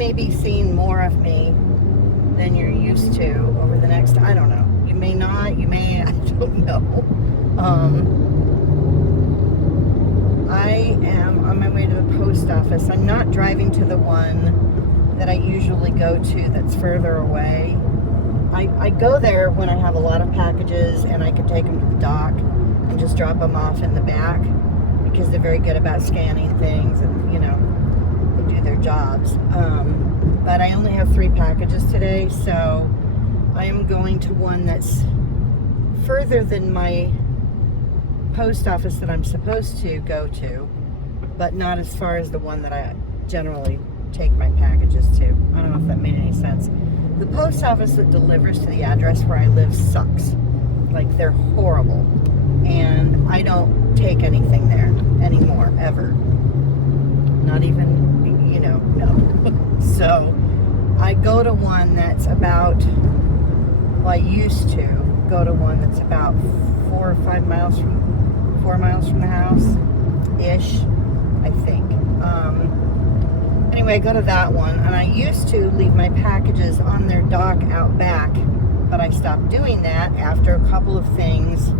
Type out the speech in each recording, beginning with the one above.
may be seeing more of me than you're used to over the next, I don't know. You may not, you may, I don't know. I am on my way to the post office. I'm not driving to the one that I usually go to that's further away. I go there when I have a lot of packages and I can take them to the dock and just drop them off in the back because they're very good about scanning things and, you know, they do their jobs. But I only have 3 packages today, so I am going to one that's further than my post office that I'm supposed to go to, but not as far as the one that I generally take my packages to. I don't know if that made any sense. The post office that delivers to the address where I live sucks. Like, they're horrible. And I don't take anything there anymore, ever. Not even, you know, no. So I go to one that's about, well, I used to go to one that's about 4 miles from the house ish, I think. Anyway, I go to that one, and I used to leave my packages on their dock out back, but I stopped doing that after a couple of things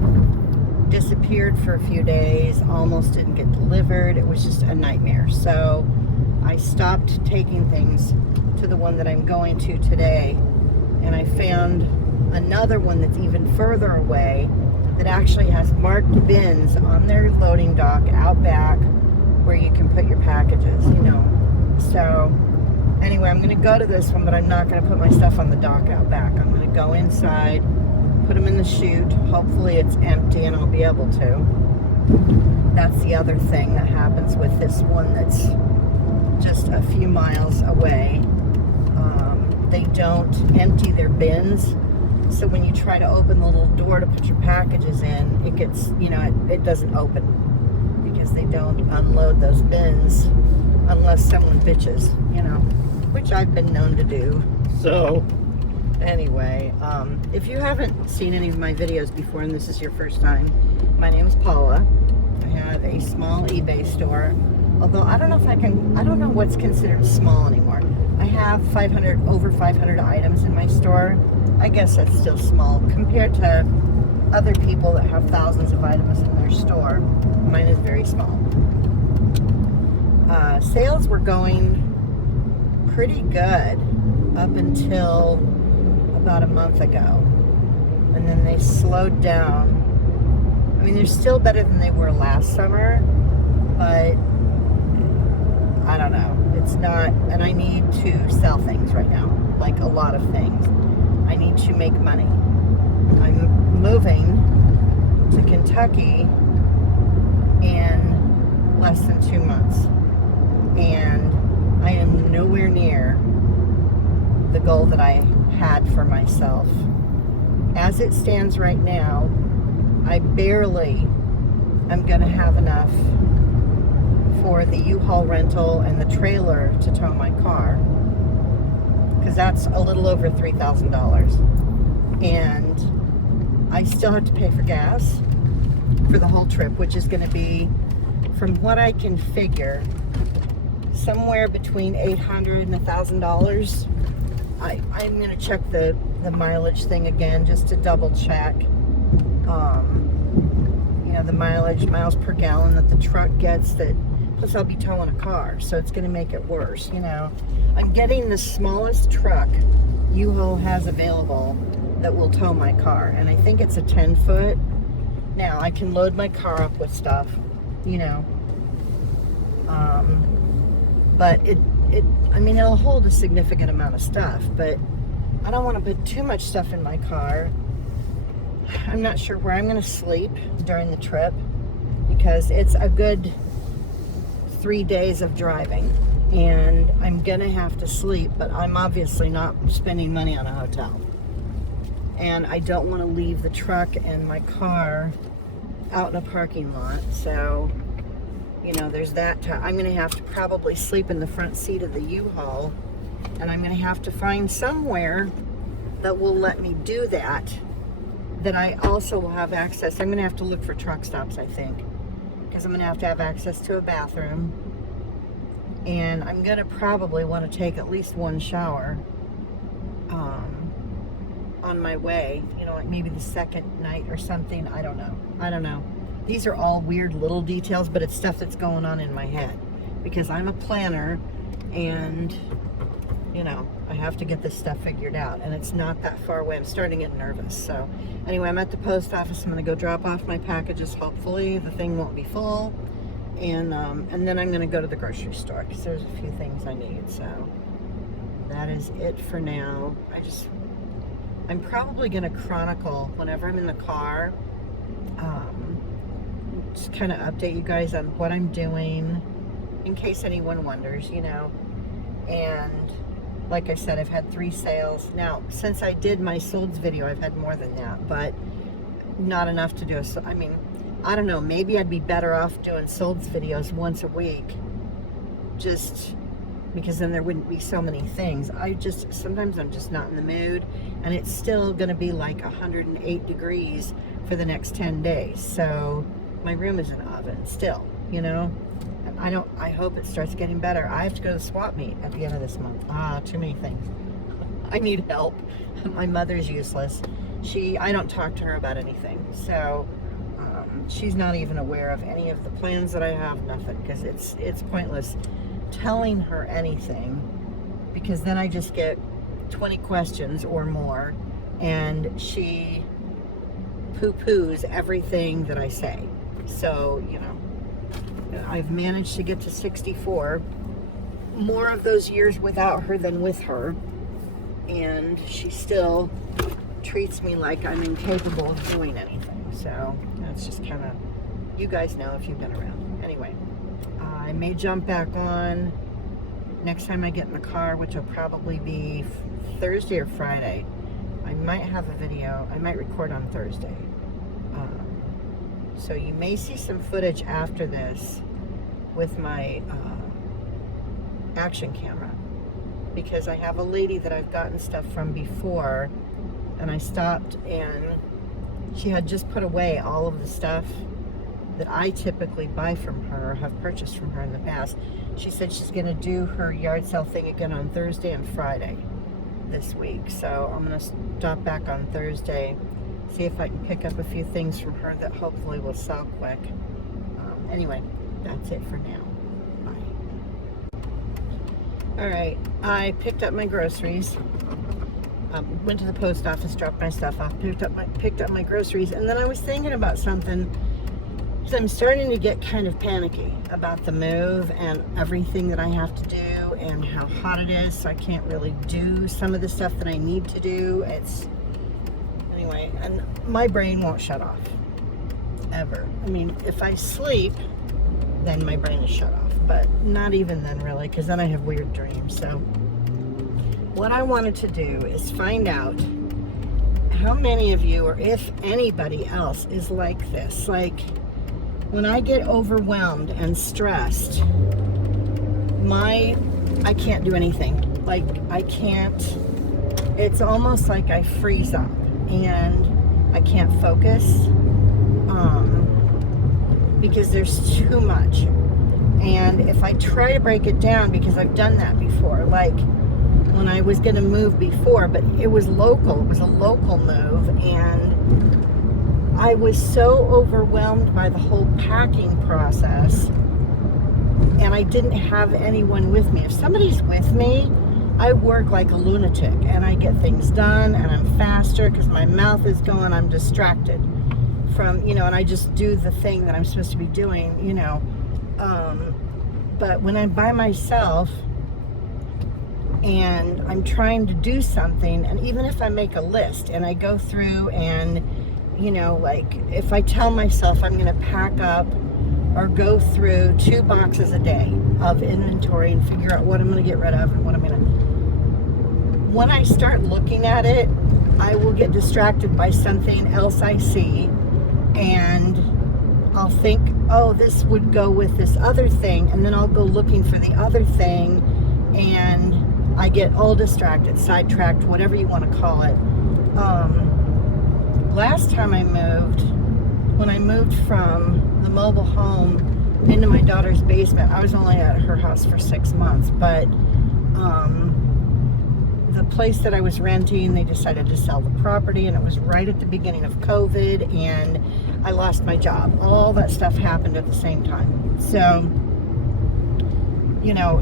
disappeared for a few days, almost didn't get delivered. It was just a nightmare. So I stopped taking things to the one that I'm going to today, and I found another one that's even further away that actually has marked bins on their loading dock out back where you can put your packages, you know. So anyway, I'm going to go to this one, but I'm not going to put my stuff on the dock out back. I'm going to go inside, put them in the chute. Hopefully it's empty and I'll be able to. That's the other thing that happens with this one that's just a few miles away. They don't empty their bins. So when you try to open the little door to put your packages in, it gets, you know, it doesn't open because they don't unload those bins unless someone bitches, you know, which I've been known to do. So anyway, if you haven't seen any of my videos before and this is your first time, my name is Paula. I have a small eBay store, although I don't know what's considered small anymore. I have over 500 items in my store. I guess that's still small compared to other people that have thousands of items in their store. Mine is very small. Sales were going pretty good up until about a month ago. And then they slowed down. I mean, they're still better than they were last summer, but I don't know. It's not, and I need to sell things right now, like a lot of things. I need to make money. I'm moving to Kentucky in less than 2 months, and I am nowhere near the goal that I had for myself. As it stands right now, I barely am going to have enough for the U-Haul rental and the trailer to tow my car, because that's a little over $3,000, and I still have to pay for gas for the whole trip, which is going to be, from what I can figure, somewhere between $800 and $1,000. I'm going to check the mileage thing again just to double check. You know, the miles per gallon that the truck gets, that plus I'll be towing a car, so it's going to make it worse, you know. I'm getting the smallest truck U-Haul has available that will tow my car, and I think it's a 10-foot. Now, I can load my car up with stuff, you know. But I mean, it'll hold a significant amount of stuff, but I don't want to put too much stuff in my car. I'm not sure where I'm going to sleep during the trip, because it's a good 3 days of driving, and I'm going to have to sleep, but I'm obviously not spending money on a hotel. And I don't want to leave the truck and my car out in a parking lot, so, you know, there's that. I'm going to have to probably sleep in the front seat of the U-Haul, and I'm going to have to find somewhere that will let me do that I also will have access. I'm going to have to look for truck stops, I think, because I'm going to have access to a bathroom, and I'm gonna probably want to take at least one shower on my way, you know, like maybe the second night or something. I don't know. These are all weird little details, but it's stuff that's going on in my head because I'm a planner, and you know, I have to get this stuff figured out, and it's not that far away. I'm starting to get nervous. So anyway, I'm at the post office. I'm going to go drop off my packages. Hopefully the thing won't be full, and then I'm going to go to the grocery store because there's a few things I need. So that is it for now. I'm probably going to chronicle whenever I'm in the car, just kind of update you guys on what I'm doing in case anyone wonders, you know. And like I said, I've had 3 sales. Now, since I did my solds video, I've had more than that, but not enough to do a, I mean, I don't know, maybe I'd be better off doing solds videos once a week, just because then there wouldn't be so many things. Sometimes I'm just not in the mood, and it's still gonna be like 108 degrees for the next 10 days. So my room is an oven still, you know? I hope it starts getting better. I have to go to the swap meet at the end of this month. Too many things. I need help. My mother's useless. I don't talk to her about anything. So she's not even aware of any of the plans that I have, nothing, because it's pointless telling her anything, because then I just get 20 questions or more, and she poo-poos everything that I say. So, you know, I've managed to get to 64, more of those years without her than with her, and she still treats me like I'm incapable of doing anything. So that's just kind of, you guys know if you've been around. Anyway, I may jump back on next time I get in the car, which will probably be Thursday or Friday. I might have a video. I might record on Thursday. So you may see some footage after this with my action camera, because I have a lady that I've gotten stuff from before, and I stopped, and she had just put away all of the stuff that I typically buy from her, have purchased from her in the past. She said she's going to do her yard sale thing again on Thursday and Friday this week. So I'm going to stop back on Thursday, see if I can pick up a few things from her that hopefully will sell quick. Anyway, that's it for now. Bye. Alright, I picked up my groceries. Went to the post office, dropped my stuff off, picked up my groceries, and then I was thinking about something. So I'm starting to get kind of panicky about the move and everything that I have to do, and how hot it is, so I can't really do some of the stuff that I need to do. Anyway, and my brain won't shut off, ever. I mean, if I sleep, then my brain is shut off, but not even then really, because then I have weird dreams. So what I wanted to do is find out how many of you, or if anybody else, is like this. Like, when I get overwhelmed and stressed, I can't do anything. Like, I can't, it's almost like I freeze up and I can't focus, because there's too much. And if I try to break it down, because I've done that before, like when I was going to move before, but it was local, it was a local move, and I was so overwhelmed by the whole packing process, and I didn't have anyone with me. If somebody's with me, I work like a lunatic, and I get things done, and I'm faster because my mouth is going, I'm distracted from, you know, and I just do the thing that I'm supposed to be doing, you know. But when I'm by myself and I'm trying to do something, and even if I make a list and I go through and, you know, like if I tell myself I'm going to pack up or go through 2 boxes a day of inventory and figure out what I'm going to get rid of and what I'm going to, when I start looking at it, I will get distracted by something else I see, and I'll think, oh, this would go with this other thing, and then I'll go looking for the other thing, and I get all distracted, sidetracked, whatever you want to call it. Last time I moved, when I moved from the mobile home into my daughter's basement. I was only at her house for 6 months, but the place that I was renting, they decided to sell the property, and it was right at the beginning of COVID, and I lost my job. All that stuff happened at the same time. So, you know,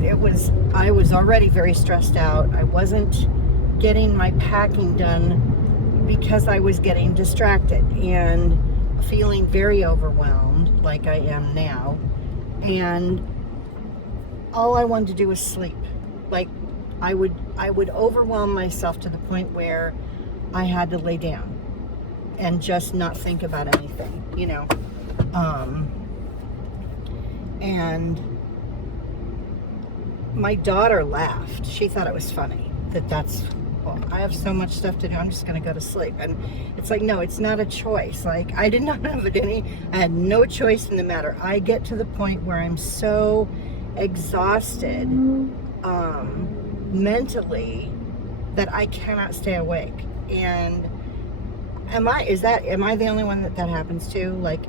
I was already very stressed out. I wasn't getting my packing done because I was getting distracted and feeling very overwhelmed, like I am now. And all I wanted to do was sleep. Like, I would overwhelm myself to the point where I had to lay down and just not think about anything, you know. And my daughter laughed. She thought it was funny that's, well, I have so much stuff to do, I'm just going to go to sleep. And it's like, no, it's not a choice. Like, I did not have I had no choice in the matter. I get to the point where I'm so exhausted, mentally, that I cannot stay awake. And am I the only one that happens to? Like,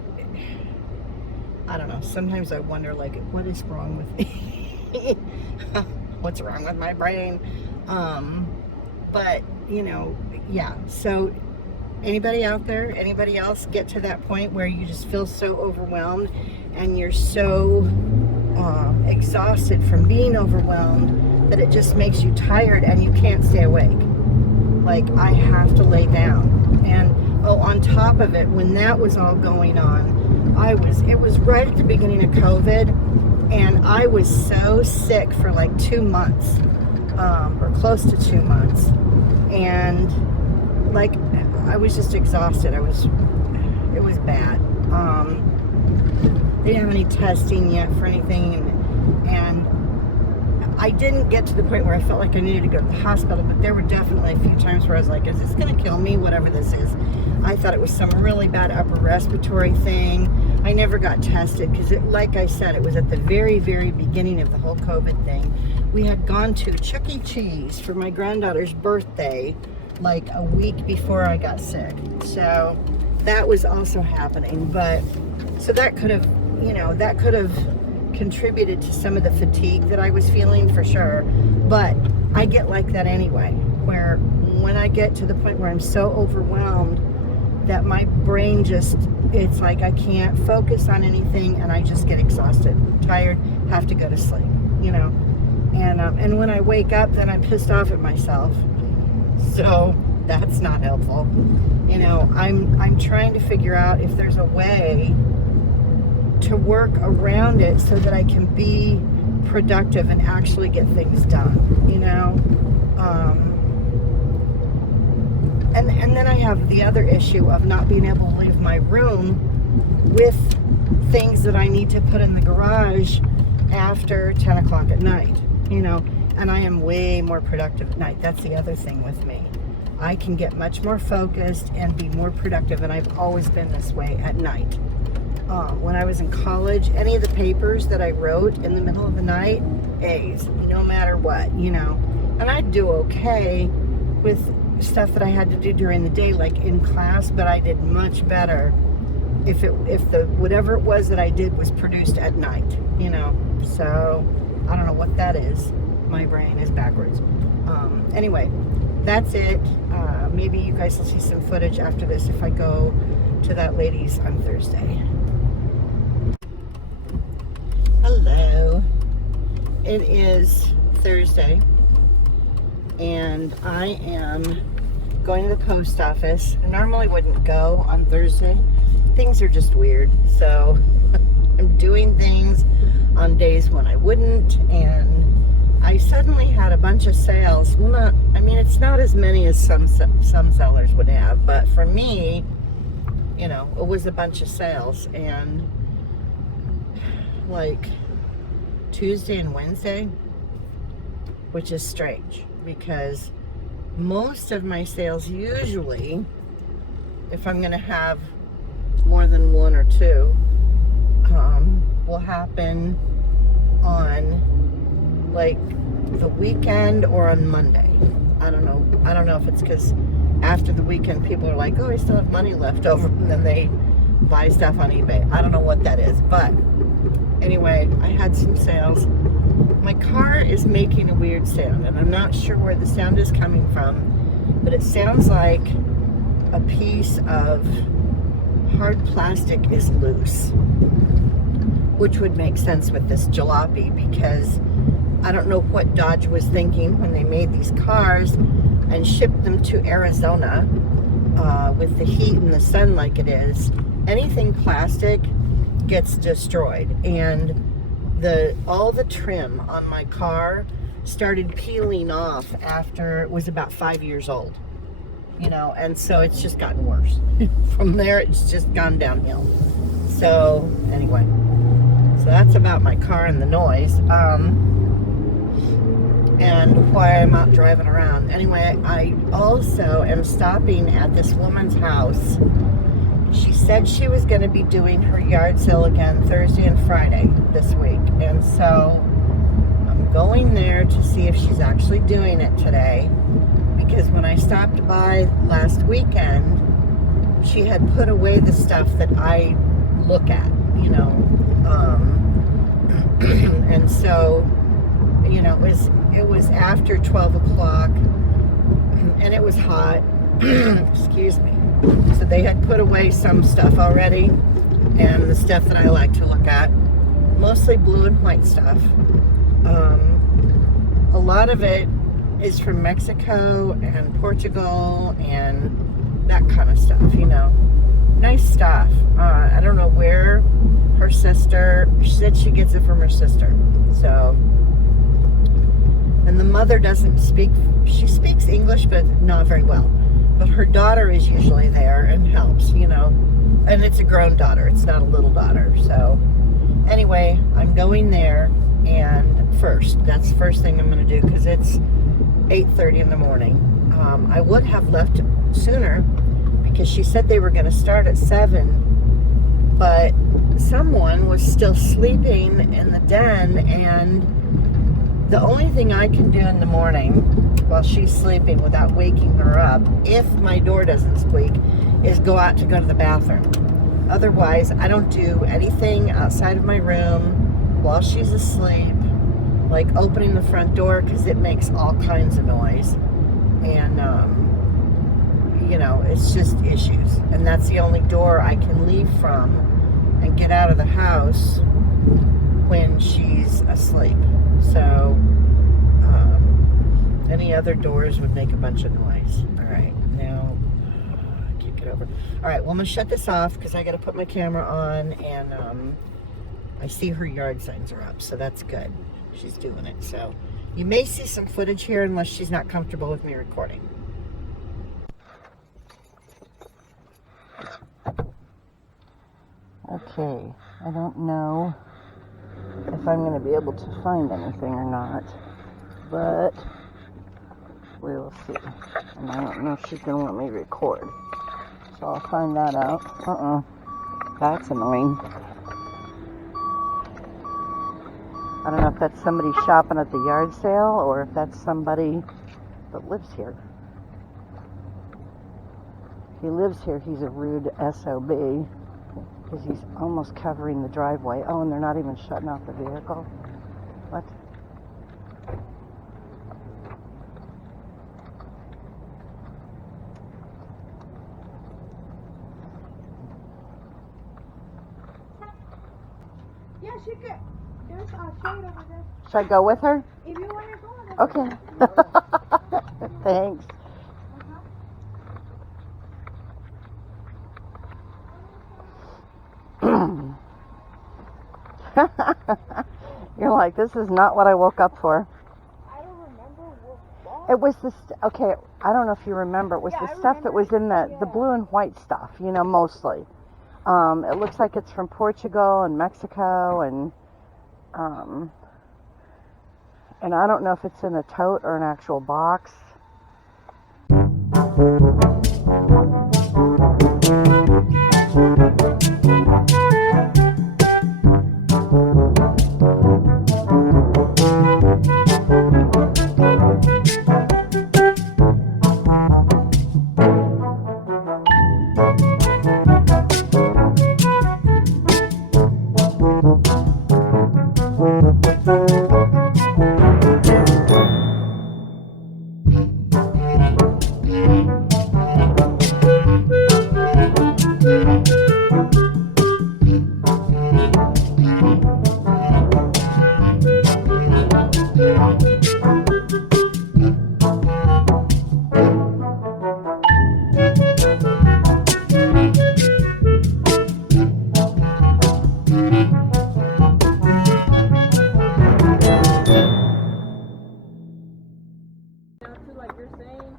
I don't know. Sometimes I wonder, like, what is wrong with me? What's wrong with my brain? But, you know, yeah. So anybody out there, anybody else get to that point where you just feel so overwhelmed and you're so exhausted from being overwhelmed that it just makes you tired and you can't stay awake? Like, I have to lay down. And on top of it, when that was all going on, it was right at the beginning of COVID, and I was so sick for like 2 months, or close to 2 months, and like, I was just exhausted. It was bad. They didn't have any testing yet for anything, and I didn't get to the point where I felt like I needed to go to the hospital, but there were definitely a few times where I was like, is this going to kill me, whatever this is? I thought it was some really bad upper respiratory thing. I never got tested because, like I said, it was at the very, very beginning of the whole COVID thing. We had gone to Chuck E. Cheese for my granddaughter's birthday like a week before I got sick. So that was also happening. But so that could have, you know, contributed to some of the fatigue that I was feeling, for sure. But I get like that anyway, where when I get to the point where I'm so overwhelmed that my brain it's like I can't focus on anything, and I just get exhausted, tired, have to go to sleep, you know. And when I wake up, then I'm pissed off at myself. So that's not helpful. You know, I'm trying to figure out if there's a way to work around it so that I can be productive and actually get things done, you know. And then I have the other issue of not being able to leave my room with things that I need to put in the garage after 10 o'clock at night, you know. And I am way more productive at night. That's the other thing with me. I can get much more focused and be more productive, and I've always been this way at night. When I was in college, any of the papers that I wrote in the middle of the night, A's, no matter what, you know. And I'd do okay with stuff that I had to do during the day, like in class, but I did much better if whatever it was that I did was produced at night, you know. So I don't know what that is. My brain is backwards. Anyway, that's it. Maybe you guys will see some footage after this if I go to that lady's on Thursday. Hello. It is Thursday, and I am going to the post office. I normally wouldn't go on Thursday. Things are just weird. So I'm doing things on days when I wouldn't, and I suddenly had a bunch of sales. Well, it's not as many as some sellers would have, but for me, you know, it was a bunch of sales. And like Tuesday and Wednesday, which is strange because most of my sales usually, if I'm going to have more than one or two, will happen on like the weekend or on Monday. I don't know if it's because after the weekend people are like, oh, I still have money left over, and then they buy stuff on eBay. I don't know what that is, but Anyway, I had some sales. My car is making a weird sound, and I'm not sure where the sound is coming from, but it sounds like a piece of hard plastic is loose, which would make sense with this jalopy, because I don't know what Dodge was thinking when they made these cars and shipped them to Arizona with the heat and the sun like it is. Anything plastic gets destroyed, and all the trim on my car started peeling off after it was about 5 years old, you know, and so it's just gotten worse. From there, it's just gone downhill. So anyway, so that's about my car and the noise, and why I'm out driving around. Anyway, I also am stopping at this woman's house. She said she was going to be doing her yard sale again Thursday and Friday this week. And so I'm going there to see if she's actually doing it today. Because when I stopped by last weekend, she had put away the stuff that I look at, you know. And so, you know, it was after 12 o'clock and it was hot. Excuse me. So they had put away some stuff already, and the stuff that I like to look at, mostly blue and white stuff. A lot of it is from Mexico and Portugal and that kind of stuff, you know. Nice stuff. I don't know where her sister, she said she gets it from her sister. So, and the mother doesn't speak, she speaks English, but not very well. But her daughter is usually there and helps, you know. And it's a grown daughter. It's not a little daughter. So anyway, I'm going there, and that's the first thing I'm going to do, because it's 8:30 in the morning. I would have left sooner because she said they were going to start at 7, but someone was still sleeping in the den, and the only thing I can do in the morning while she's sleeping without waking her up, if my door doesn't squeak, is go out to go to the bathroom. Otherwise, I don't do anything outside of my room while she's asleep, like opening the front door, because it makes all kinds of noise. And, you know, it's just issues. And that's the only door I can leave from and get out of the house when she's asleep. So, any other doors would make a bunch of noise. All right, now, I can't get over. All right, well, I'm going to shut this off because I got to put my camera on, and I see her yard signs are up, so that's good. She's doing it. So you may see some footage here unless she's not comfortable with me recording. Okay, I don't know if I'm going to be able to find anything or not, but we will see. And I don't know if she's going to want me to record, so I'll find that out. That's annoying. I don't know if that's somebody shopping at the yard sale or if that's somebody that lives here. If he lives here, he's a rude SOB, because he's almost covering the driveway. Oh, and they're not even shutting off the vehicle. What? Yeah, she could. There's a shade over there. Should I go with her? If you want to go. Okay. Thanks. You're like, this is not what I woke up for. I don't remember what. It was this, okay, I don't know if you remember, it was the stuff that was in the blue and white stuff, you know, mostly. It looks like it's from Portugal and Mexico, and I don't know if it's in a tote or an actual box.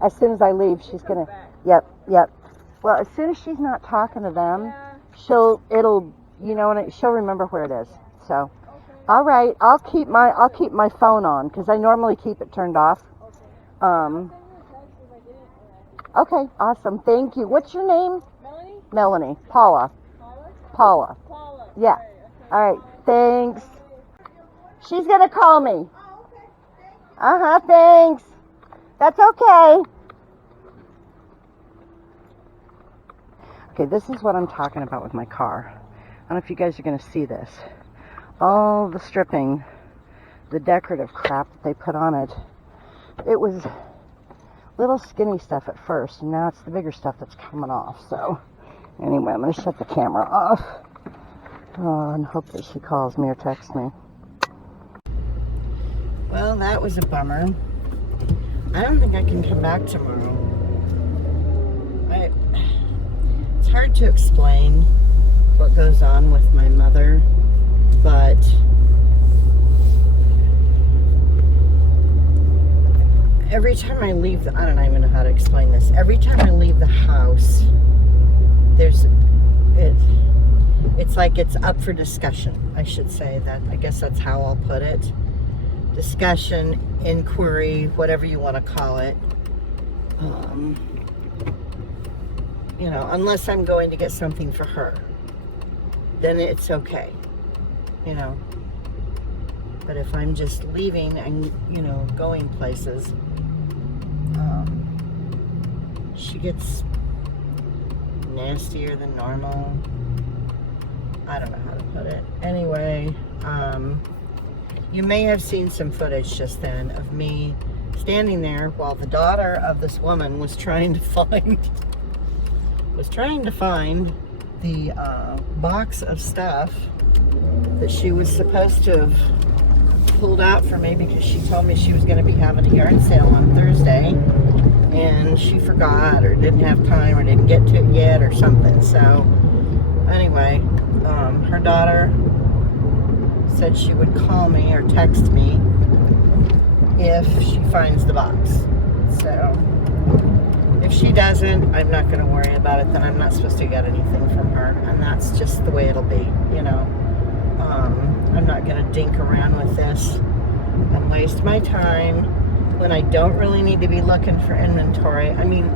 As soon as I leave, she's gonna. Yep. Well, as soon as she's not talking to them, she'll remember where it is. So, all right, I'll keep my phone on because I normally keep it turned off. Okay, awesome. Thank you. What's your name? Melanie. Paula. Yeah. All right. Thanks. She's gonna call me. Thanks. That's okay. Okay, this is what I'm talking about with my car. I don't know if you guys are gonna see this. All the stripping, the decorative crap that they put on it. It was little skinny stuff at first, and now it's the bigger stuff that's coming off. So, anyway, I'm gonna shut the camera off. Oh, and hope that she calls me or texts me. Well, that was a bummer. I don't think I can come back tomorrow. It's hard to explain what goes on with my mother, but every time I leave, I don't even know how to explain this. Every time I leave the house, it's like it's up for discussion. I should say that. I guess that's how I'll put it. Discussion, inquiry, whatever you want to call it. Unless I'm going to get something for her, then it's okay. But if I'm just leaving and, going places, she gets nastier than normal. I don't know how to put it. Anyway, you may have seen some footage just then of me standing there while the daughter of this woman was trying to find the box of stuff that she was supposed to have pulled out for me because she told me she was going to be having a yard sale on Thursday, and she forgot or didn't have time or didn't get to it yet or something. So anyway, her daughter said she would call me or text me if she finds the box. So if she doesn't, I'm not going to worry about it. Then I'm not supposed to get anything from her, and that's just the way it'll be. I'm not going to dink around with this and waste my time when I don't really need to be looking for inventory. I mean,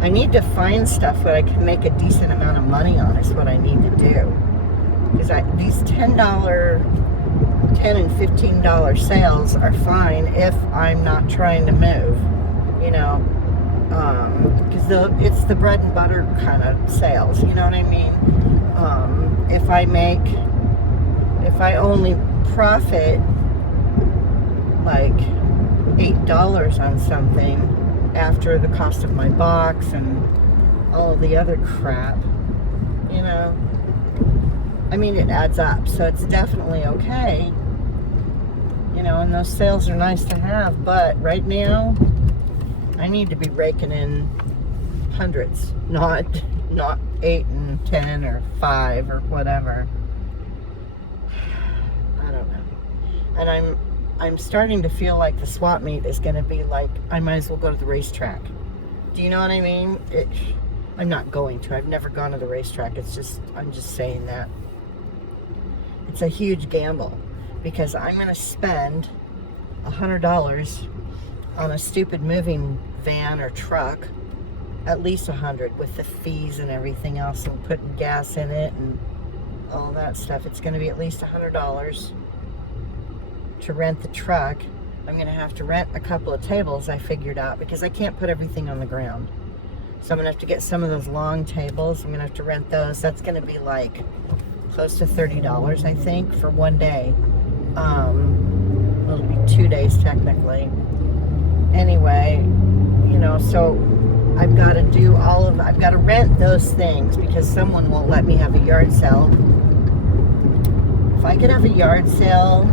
I need to find stuff that I can make a decent amount of money on is what I need to do. Because these $10 and $15 sales are fine if I'm not trying to move, because it's the bread and butter kind of sales, you know what I mean? If I only profit like $8 on something after the cost of my box and all of the other crap, I mean, it adds up. So it's definitely okay, and those sales are nice to have, but right now I need to be raking in hundreds, not 8 and 10 or 5 or whatever. I don't know. And I'm starting to feel like the swap meet is going to be like, I might as well go to the racetrack. Do you know what I mean? I'm not going to. I've never gone to the racetrack. I'm just saying that. It's a huge gamble because I'm going to spend $100 on a stupid moving van or truck, at least $100 with the fees and everything else and putting gas in it and all that stuff. It's going to be at least $100 to rent the truck. I'm going to have to rent a couple of tables, I figured out, because I can't put everything on the ground. So I'm going to have to get some of those long tables. I'm going to have to rent those. That's going to be like close to $30, I think, for one day. It'll be 2 days technically. Anyway, so I've got to rent those things because someone won't let me have a yard sale. If I could have a yard sale,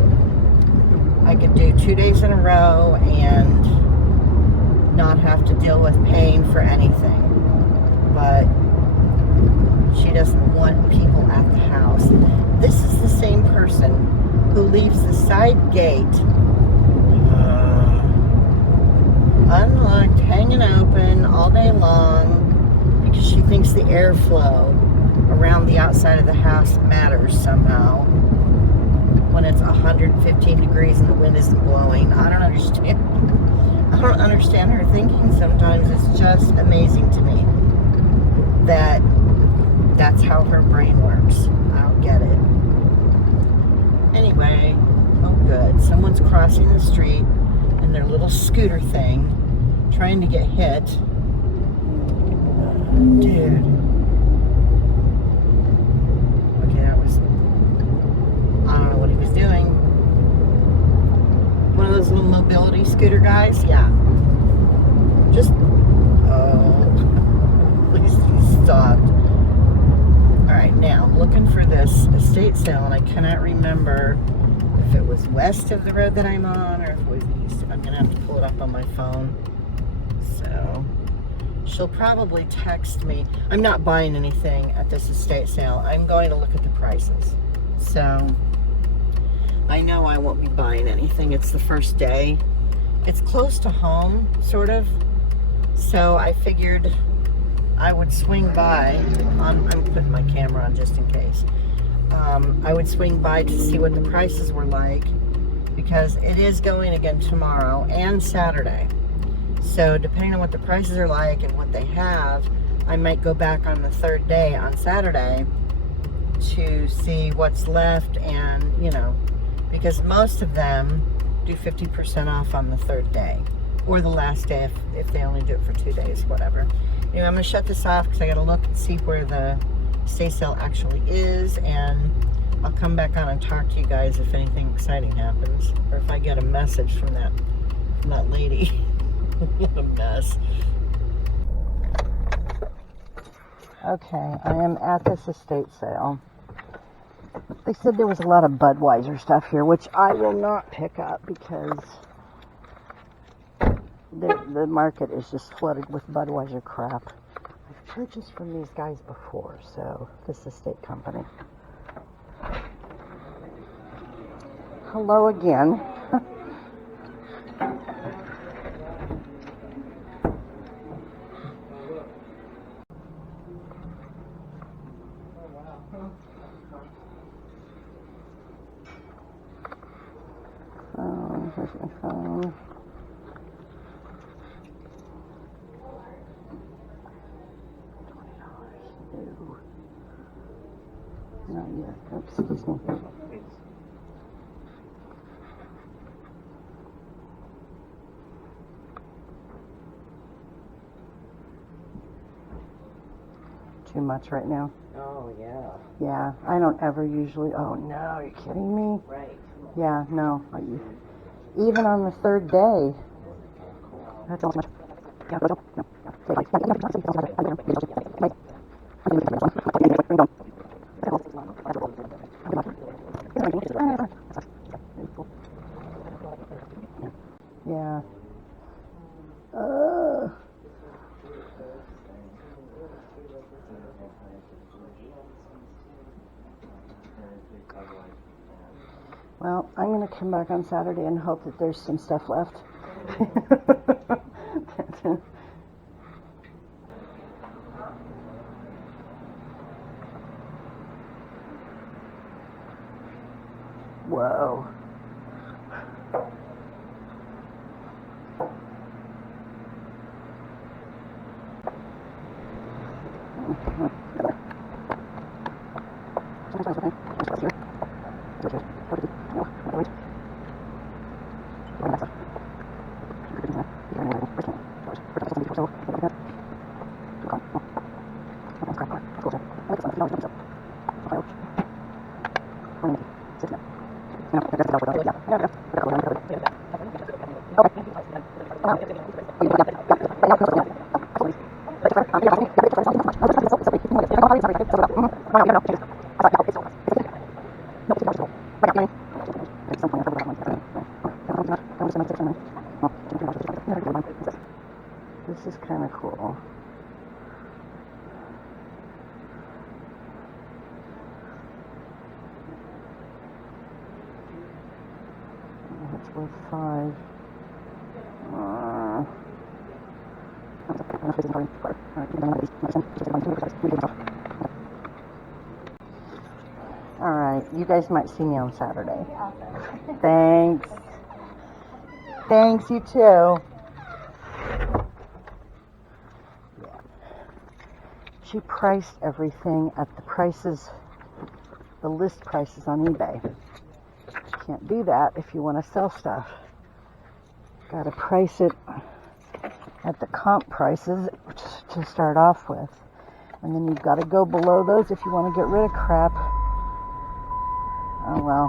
I could do 2 days in a row and not have to deal with paying for anything. But she doesn't want people at the house. This is the same person who leaves the side gate unlocked, hanging open all day long because she thinks the airflow around the outside of the house matters somehow when it's 115 degrees and the wind isn't blowing. I don't understand. I don't understand her thinking sometimes. It's just amazing to me that that's how her brain works. I don't get it. Anyway, oh good. Someone's crossing the street in their little scooter thing, trying to get hit. Dude. Okay, that was... I don't know what he was doing. One of those little mobility scooter guys? Yeah. Just... Oh. At least he stopped. Alright, now, I'm looking for this estate sale, and I cannot remember if it was west of the road that I'm on, or if it was east. I'm going to have to pull it up on my phone. So, she'll probably text me. I'm not buying anything at this estate sale. I'm going to look at the prices. So, I know I won't be buying anything. It's the first day. It's close to home, sort of. So, I figured I would swing by. I'm putting my camera on just in case. I would swing by to see what the prices were like, because it is going again tomorrow and Saturday. So depending on what the prices are like and what they have, I might go back on the third day on Saturday to see what's left, and you know, because most of them do 50% off on the third day or the last day if they only do it for 2 days, whatever. Anyway, I'm going to shut this off because I got to look and see where the estate sale actually is, and I'll come back on and talk to you guys if anything exciting happens, or if I get a message from that lady. What a mess. Okay, I am at this estate sale. They said there was a lot of Budweiser stuff here, which I will not pick up because the market is just flooded with Budweiser crap. I've purchased from these guys before, so this estate company. Hello again. Oh, here's my phone. Not yet. Oops, excuse me. Too much right now? Oh, yeah. Yeah, I don't ever usually. Oh, no, are you kidding me? Right. Yeah, no. Even on the third day. That's all much. Yeah. Well, I'm going to come back on Saturday and hope that there's some stuff left. Whoa. This is kind of cool. It's worth $5. All right, you guys might see me on Saturday. Thanks. Thanks, you too. Yeah. She priced everything at the prices, the list prices on eBay. Can't do that if you want to sell stuff. Got to price it at the comp prices to start off with. And then you've got to go below those if you want to get rid of crap. Oh well.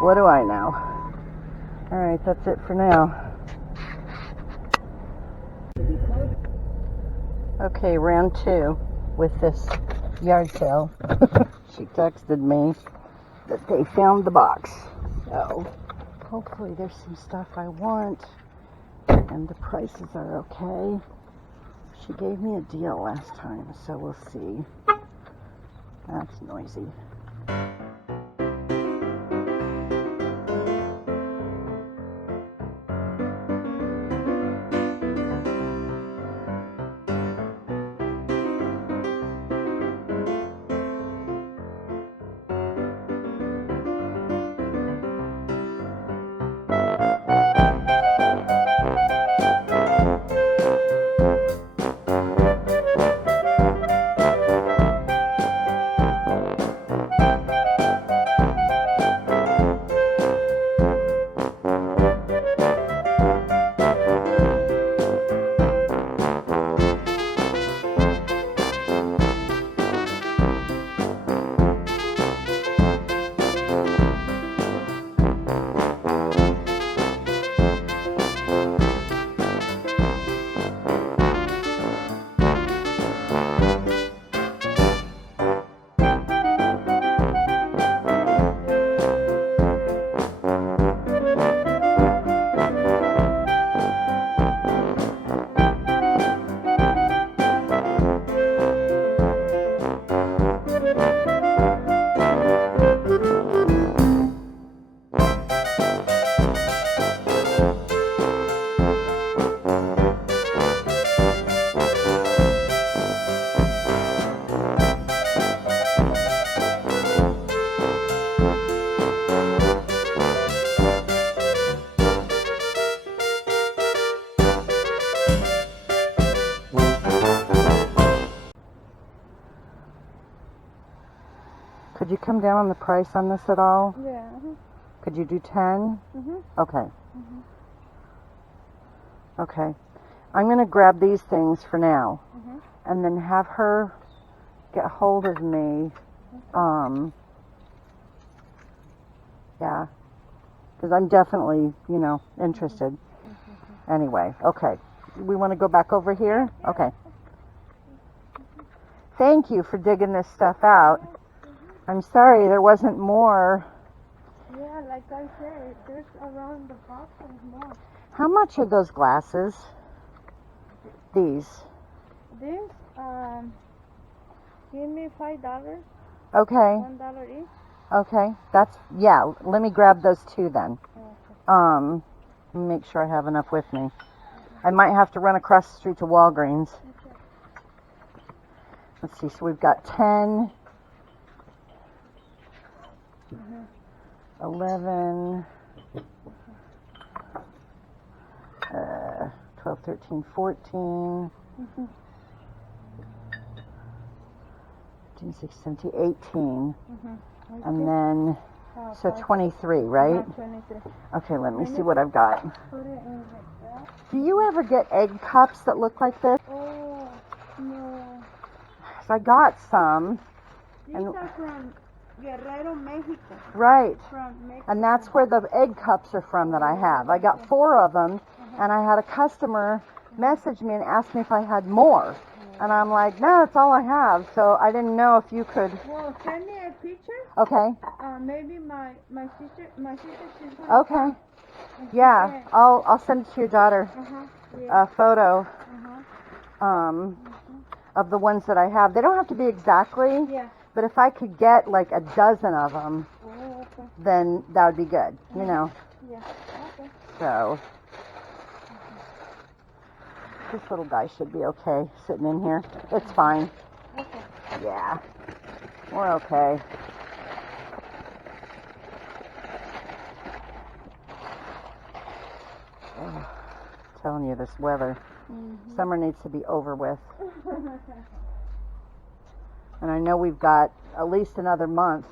What do I know? Alright, that's it for now. Okay, round 2 with this yard sale. She texted me that they found the box. So hopefully there's some stuff I want and the prices are okay. She gave me a deal last time, so we'll see. That's noisy. Could you come down on the price on this at all? Yeah. Could you do 10? Okay. Okay. I'm going to grab these things for now and then have her get hold of me. Yeah. Because I'm definitely, interested. Anyway, okay. We want to go back over here? Okay. Thank you for digging this stuff out. I'm sorry there wasn't more. Yeah, like I said, there's around the box and more. How much are those glasses? These? This, give me $5. Okay. $1 each. Okay. Yeah, let me grab those 2 then. Okay. Let me make sure I have enough with me. I might have to run across the street to Walgreens. Okay. Let's see, so we've got 10, 11, 12, 13, 14, 15, 16, 17, 18, and then, so 23, right? 23. Okay, let me see what I've got. Put it in like that. Do you ever get egg cups that look like this? Oh, no. So I got some. These are from Guerrero, Mexico. Right. From Mexico. And that's where the egg cups are from that I have. I got 4 of them, and I had a customer message me and ask me if I had more. And I'm like, no, that's all I have. So I didn't know if you could. Well, send me a picture. Okay. Maybe my sister, she's going Okay. Yeah, I'll send it to your daughter. Yeah. A photo of the ones that I have. They don't have to be exactly. Yeah. But if I could get like a dozen of them, Okay. then that would be good, Yeah. Okay. So, This little guy should be okay sitting in here. It's fine. Okay. Yeah, we're okay. Oh, telling you, this weather. Summer needs to be over with. And I know we've got at least another month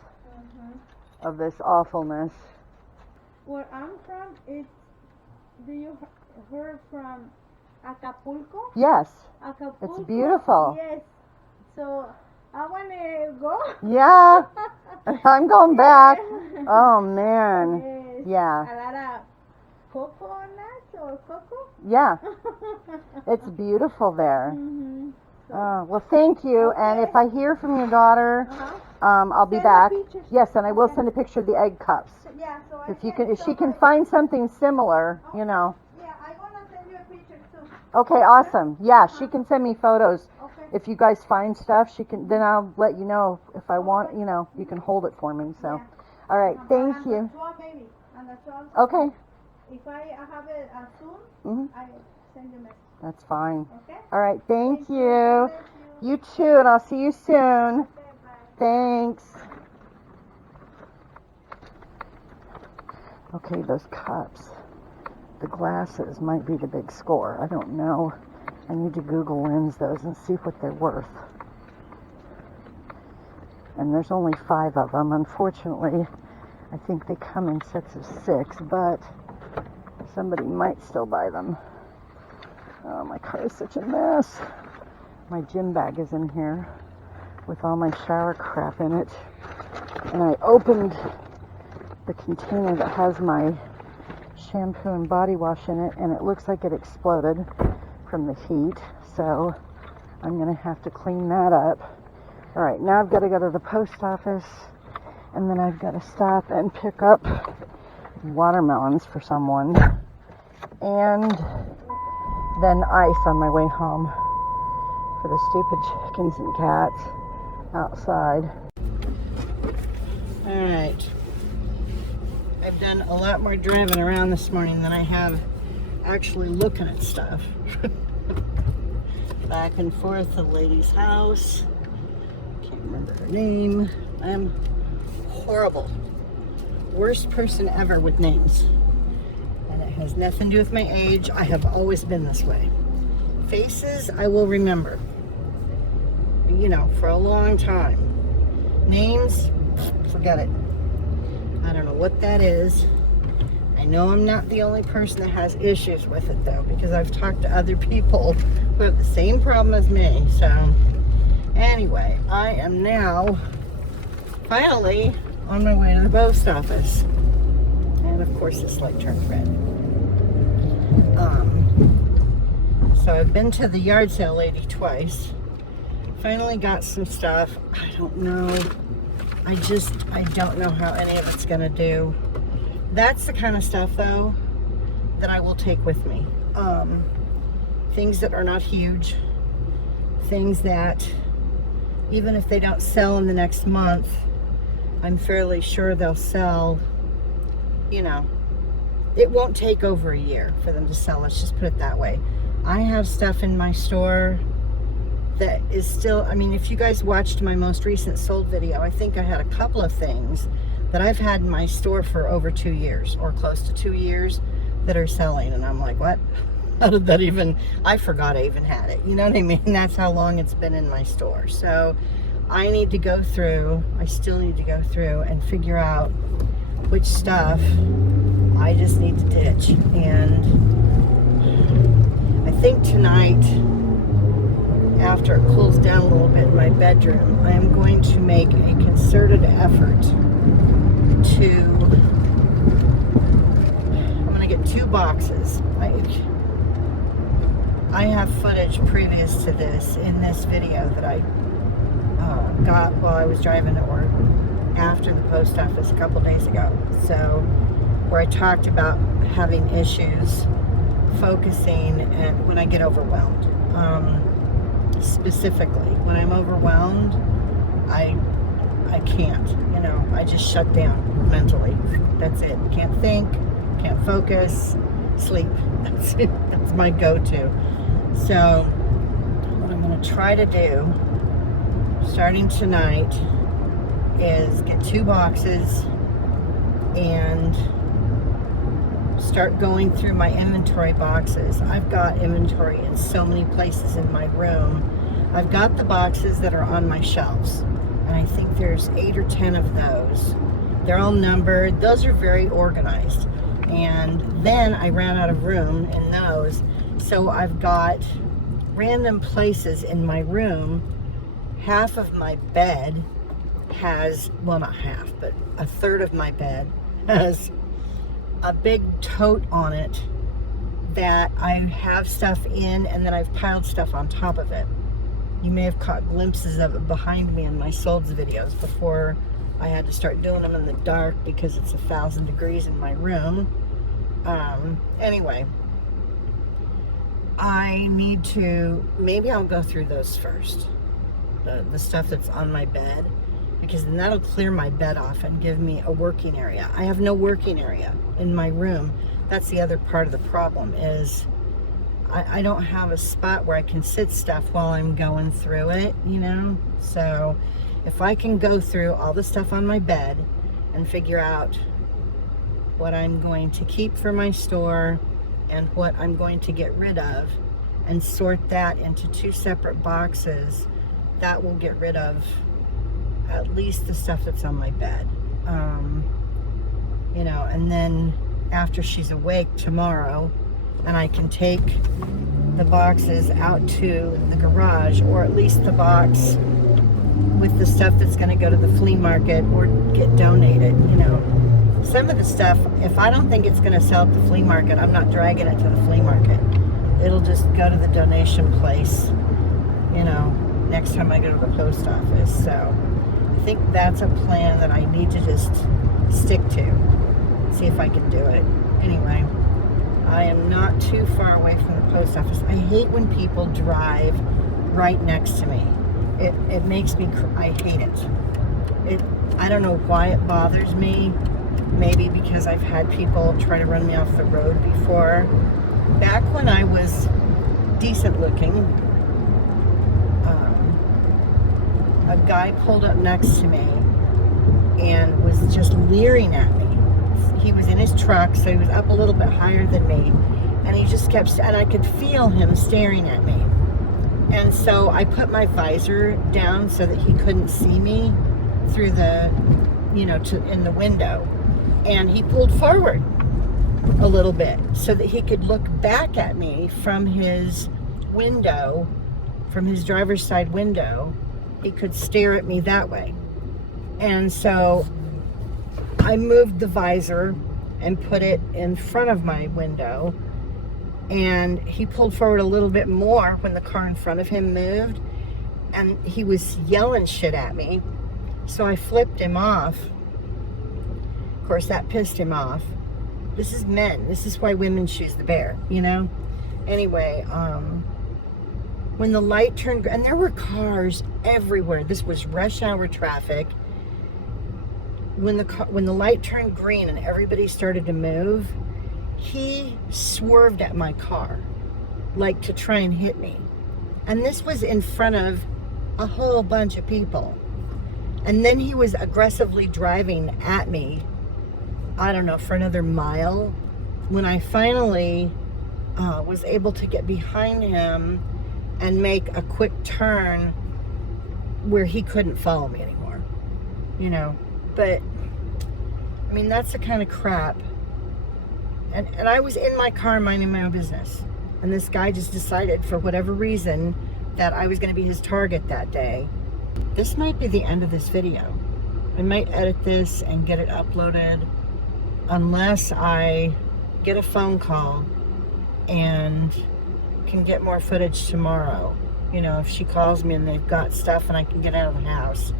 of this awfulness. Where I'm from, do you heard from Acapulco? Yes, Acapulco. it's beautiful. Yes. So I want to go. Yeah, I'm going back. Oh man, Yes. yeah, A lot of coconuts or cocoa. yeah. It's beautiful there. Mm-hmm. Well, thank you. And if I hear from your daughter, I'll be Send a back. picture. Yes, and I will send a picture of the egg cups. Yeah. So If she can find something similar, you know. Yeah, I'm gonna send you a picture too. Okay, awesome. Yeah, she can send me photos. Okay. If you guys find stuff, then I'll let you know if I want. You know, you can hold it for me. So, all right, thank you. Okay. If I have it soon, Mm-hmm. I send you a message. That's fine. Okay. All right, thank you. You too, and I'll see you soon. Okay, bye. Thanks. Okay, those cups. The glasses might be the big score. I don't know. I need to Google Lens those and see what they're worth. And there's only 5 of them. Unfortunately, I think they come in sets of 6, but somebody might still buy them. Oh, my car is such a mess. My gym bag is in here with all my shower crap in it. And I opened the container that has my shampoo and body wash in it, and it looks like it exploded from the heat. So I'm going to have to clean that up. All right, now I've got to go to the post office, and then I've got to stop and pick up watermelons for someone, and then ice on my way home for the stupid chickens and cats outside. All right. I've done a lot more driving around this morning than I have actually looking at stuff. Back and forth to the lady's house. Can't remember her name. I'm horrible. Worst person ever with names. And it has nothing to do with my age. I have always been this way. Faces, I will remember. You know, for a long time. Names, forget it. I don't know what that is. I know I'm not the only person that has issues with it, though, because I've talked to other people who have the same problem as me. So, anyway, I am now finally on my way to the post office. And, of course, this light turned red. So I've been to the yard sale lady twice. Finally got some stuff. I don't know. I don't know how any of it's gonna do. That's the kind of stuff, though, that I will take with me. Things that are not huge. Things that, even if they don't sell in the next month, I'm fairly sure they'll sell, you know, it won't take over a year for them to sell. Let's just put it that way. I have stuff in my store that is still, I mean, if you guys watched my most recent sold video, I think I had a couple of things that I've had in my store for over 2 years or close to 2 years that are selling. And I'm like, what? How did that even, I forgot I even had it. You know what I mean? That's how long it's been in my store. So I need to go through, I still need to go through and figure out which stuff I just need to ditch. And I think tonight, after it cools down a little bit in my bedroom, I am going to make a concerted effort to, I'm going to get 2 boxes. I have footage previous to this in this video that I got while I was driving to work after the post office a couple days ago. So, where I talked about having issues focusing and when I get overwhelmed. Specifically, when I'm overwhelmed, I can't, you know, I just shut down mentally. That's it. Can't think, can't focus, sleep. That's it. That's my go-to. So what I'm going to try to do starting tonight is get 2 boxes and start going through my inventory boxes. I've got inventory in so many places in my room. I've got the boxes that are on my shelves, and I think there's 8 or 10 of those. They're all numbered. Those are very organized. And then I ran out of room in those, so I've got random places in my room. Half of my bed has, well, not half, but a third of my bed has a big tote on it that I have stuff in, and then I've piled stuff on top of it. You may have caught glimpses of it behind me in my Solds videos before I had to start doing them in the dark because it's 1,000 degrees in my room. Anyway, I need to, maybe I'll go through those first, the stuff that's on my bed, because then that'll clear my bed off and give me a working area. I have no working area in my room. That's the other part of the problem, is I don't have a spot where I can sit stuff while I'm going through it, you know? So if I can go through all the stuff on my bed and figure out what I'm going to keep for my store and what I'm going to get rid of, and sort that into 2 separate boxes, that will get rid of at least the stuff that's on my bed. You know, and then after she's awake tomorrow, and I can take the boxes out to the garage, or at least the box with the stuff that's going to go to the flea market or get donated. You know, some of the stuff, if I don't think it's going to sell at the flea market, I'm not dragging it to the flea market. It'll just go to the donation place, you know, next time I go to the post office. So I think that's a plan that I need to just stick to. See if I can do it. Anyway, I am not too far away from the post office. I hate when people drive right next to me. It makes me, I hate it. I don't know why it bothers me. Maybe because I've had people try to run me off the road before. Back when I was decent looking, a guy pulled up next to me and was just leering at me. He was in his truck, so he was up a little bit higher than me, and he just kept, and I could feel him staring at me. And so I put my visor down so that he couldn't see me through the, you know, in the window. And he pulled forward a little bit so that he could look back at me from his window, from his driver's side window. He could stare at me that way. And so I moved the visor and put it in front of my window, and he pulled forward a little bit more when the car in front of him moved, and he was yelling shit at me. So I flipped him off. Of course, that pissed him off. This is men. This is why women choose the bear, you know? Anyway, when the light turned, and there were cars everywhere. This was rush hour traffic. When the light turned green and everybody started to move, he swerved at my car, like to try and hit me. And this was in front of a whole bunch of people. And then he was aggressively driving at me, I don't know, for another mile. When I finally was able to get behind him and make a quick turn where he couldn't follow me anymore, you know. But I mean, that's the kind of crap. And I was in my car minding my own business, and this guy just decided, for whatever reason, that I was going to be his target that day. This might be the end of this video. I might edit this and get it uploaded, unless I get a phone call and can get more footage tomorrow. You know, if she calls me and they've got stuff and I can get out of the house,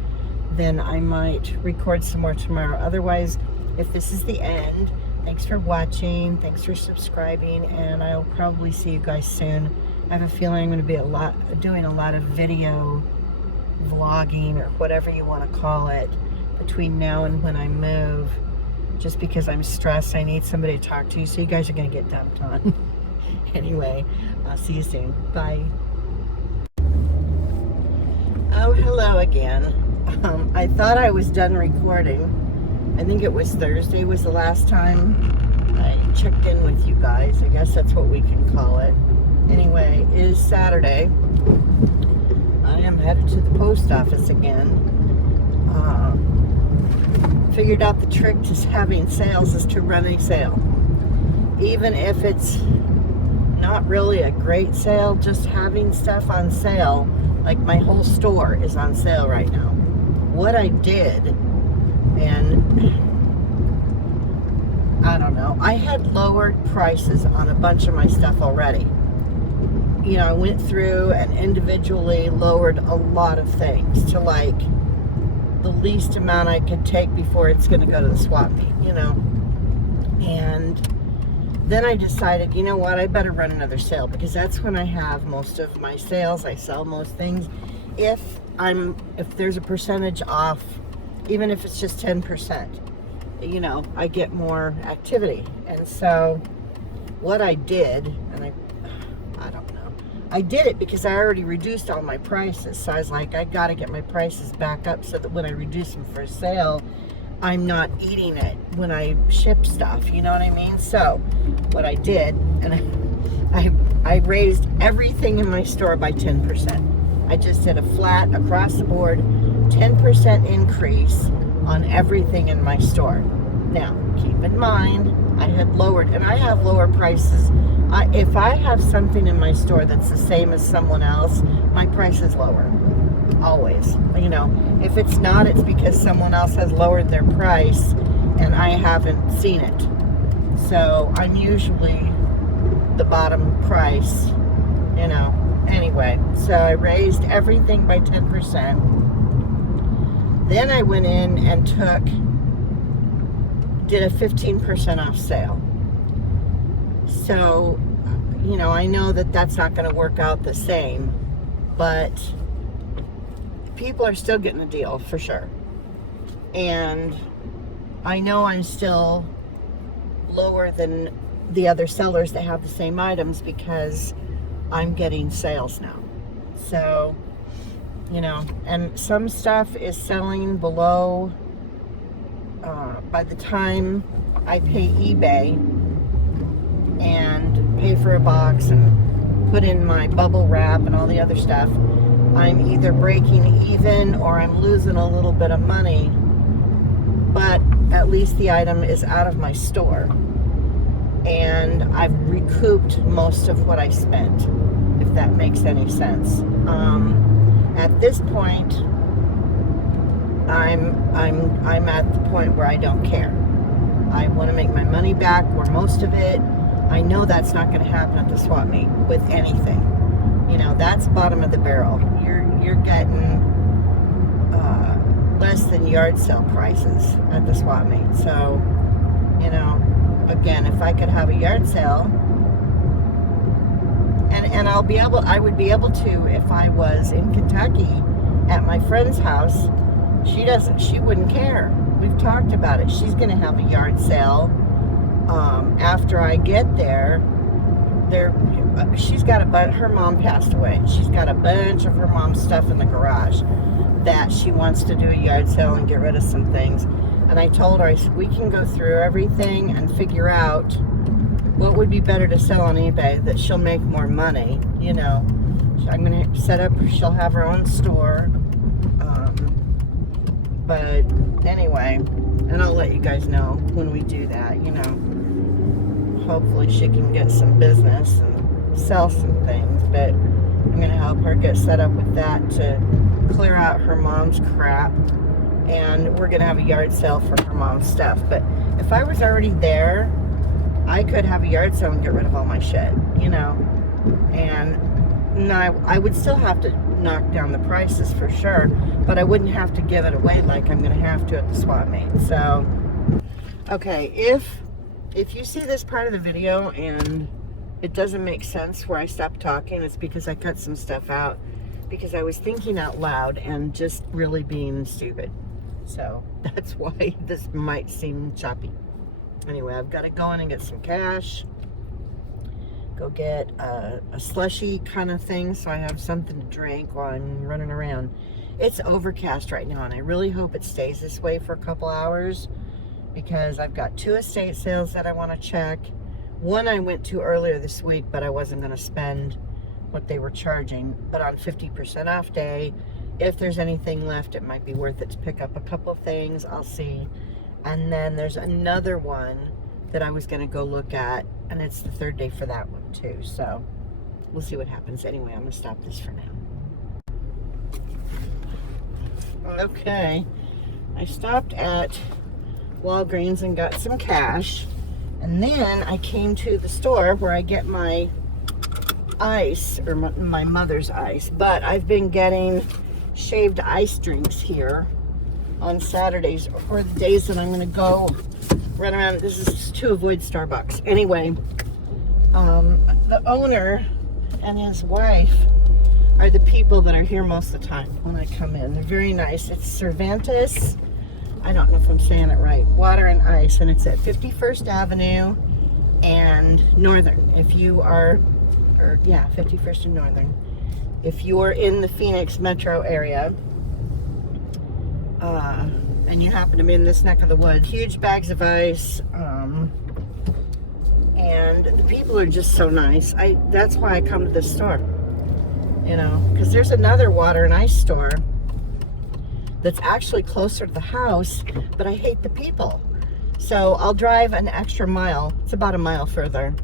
then I might record some more tomorrow. Otherwise, if this is the end, thanks for watching, thanks for subscribing, and I'll probably see you guys soon. I have a feeling I'm going to be doing a lot of video vlogging, or whatever you want to call it, between now and when I move, just because I'm stressed. I need somebody to talk to, so you guys are going to get dumped on. Anyway, I'll see you soon. Bye. Oh, hello again. I thought I was done recording. I think it was Thursday was the last time I checked in with you guys. I guess that's what we can call it. Anyway, it is Saturday. I am headed to the post office again. Figured out the trick to having sales is to run a sale. Even if it's not really a great sale, just having stuff on sale, like my whole store is on sale right now. What I did, and I don't know, I had lowered prices on a bunch of my stuff already. You know, I went through and individually lowered a lot of things to like the least amount I could take before it's going to go to the swap meet, you know. And then I decided, you know what, I better run another sale, because that's when I have most of my sales. I sell most things. If there's a percentage off, even if it's just 10%, you know, I get more activity. And so what I did, and I don't know, I did it because I already reduced all my prices. So I was like, I got to get my prices back up so that when I reduce them for sale, I'm not eating it when I ship stuff, you know what I mean? So what I did, and I raised everything in my store by 10%. I just did a flat across the board 10% increase on everything in my store. Now, keep in mind, I had lowered, and I have lower prices. If I have something in my store that's the same as someone else, my price is lower. Always. You know, if it's not, it's because someone else has lowered their price and I haven't seen it. So I'm usually the bottom price, you know. Anyway, so I raised everything by 10%. Then I went in and did a 15% off sale. So, you know, I know that that's not going to work out the same, but people are still getting a deal for sure. And I know I'm still lower than the other sellers that have the same items because I'm getting sales now. So, you know, and some stuff is selling below, by the time I pay eBay and pay for a box and put in my bubble wrap and all the other stuff, I'm either breaking even or I'm losing a little bit of money, but at least the item is out of my store and I've recouped most of what I spent, if that makes any sense. At this point, I'm at the point where I don't care. I want to make my money back, or most of it. I know that's not going to happen at the swap meet with anything. You know, that's bottom of the barrel. You're getting less than yard sale prices at the swap meet. So, you know, again, if I could have a yard sale, and I would be able to if I was in Kentucky at my friend's house. She wouldn't care. We've talked about it. She's going to have a yard sale after I get there. She's got her mom passed away. She's got a bunch of her mom's stuff in the garage that she wants to do a yard sale and get rid of some things. And I told her, I said, we can go through everything and figure out what would be better to sell on eBay that she'll make more money, you know. I'm going to set up, she'll have her own store. But anyway, and I'll let you guys know when we do that, you know. Hopefully she can get some business and sell some things, but I'm going to help her get set up with that to clear out her mom's crap, and we're going to have a yard sale for her mom's stuff. But if I was already there, I could have a yard sale and get rid of all my shit, you know. And I would still have to knock down the prices for sure, but I wouldn't have to give it away like I'm going to have to at the swap meet. So, okay, if you see this part of the video and it doesn't make sense where I stopped talking, it's because I cut some stuff out because I was thinking out loud and just really being stupid. So that's why this might seem choppy. Anyway, I've got to go in and get some cash, go get a slushy kind of thing so I have something to drink while I'm running around. It's overcast right now, and I really hope it stays this way for a couple hours because I've got 2 estate sales that I want to check. One I went to earlier this week, but I wasn't going to spend what they were charging. But on 50% off day, if there's anything left, it might be worth it to pick up a couple of things. I'll see. And then there's another one that I was going to go look at, and it's the 3rd day for that one too. So we'll see what happens. Anyway, I'm going to stop this for now. Okay, I stopped at Walgreens and got some cash, and then I came to the store where I get my ice, or my mother's ice, but I've been getting shaved ice drinks here on Saturdays or the days that I'm going to go run around. This is to avoid Starbucks. Anyway, the owner and his wife are the people that are here most of the time when I come in. They're very nice. It's Cervantes, I don't know if I'm saying it right, Water and Ice, and it's at 51st Avenue and Northern. If you are, 51st and Northern. If you are in the Phoenix metro area, and you happen to be in this neck of the woods, huge bags of ice, and the people are just so nice. That's why I come to this store. You know, because there's another water and ice store that's actually closer to the house, but I hate the people. So I'll drive an extra mile. It's about a mile further.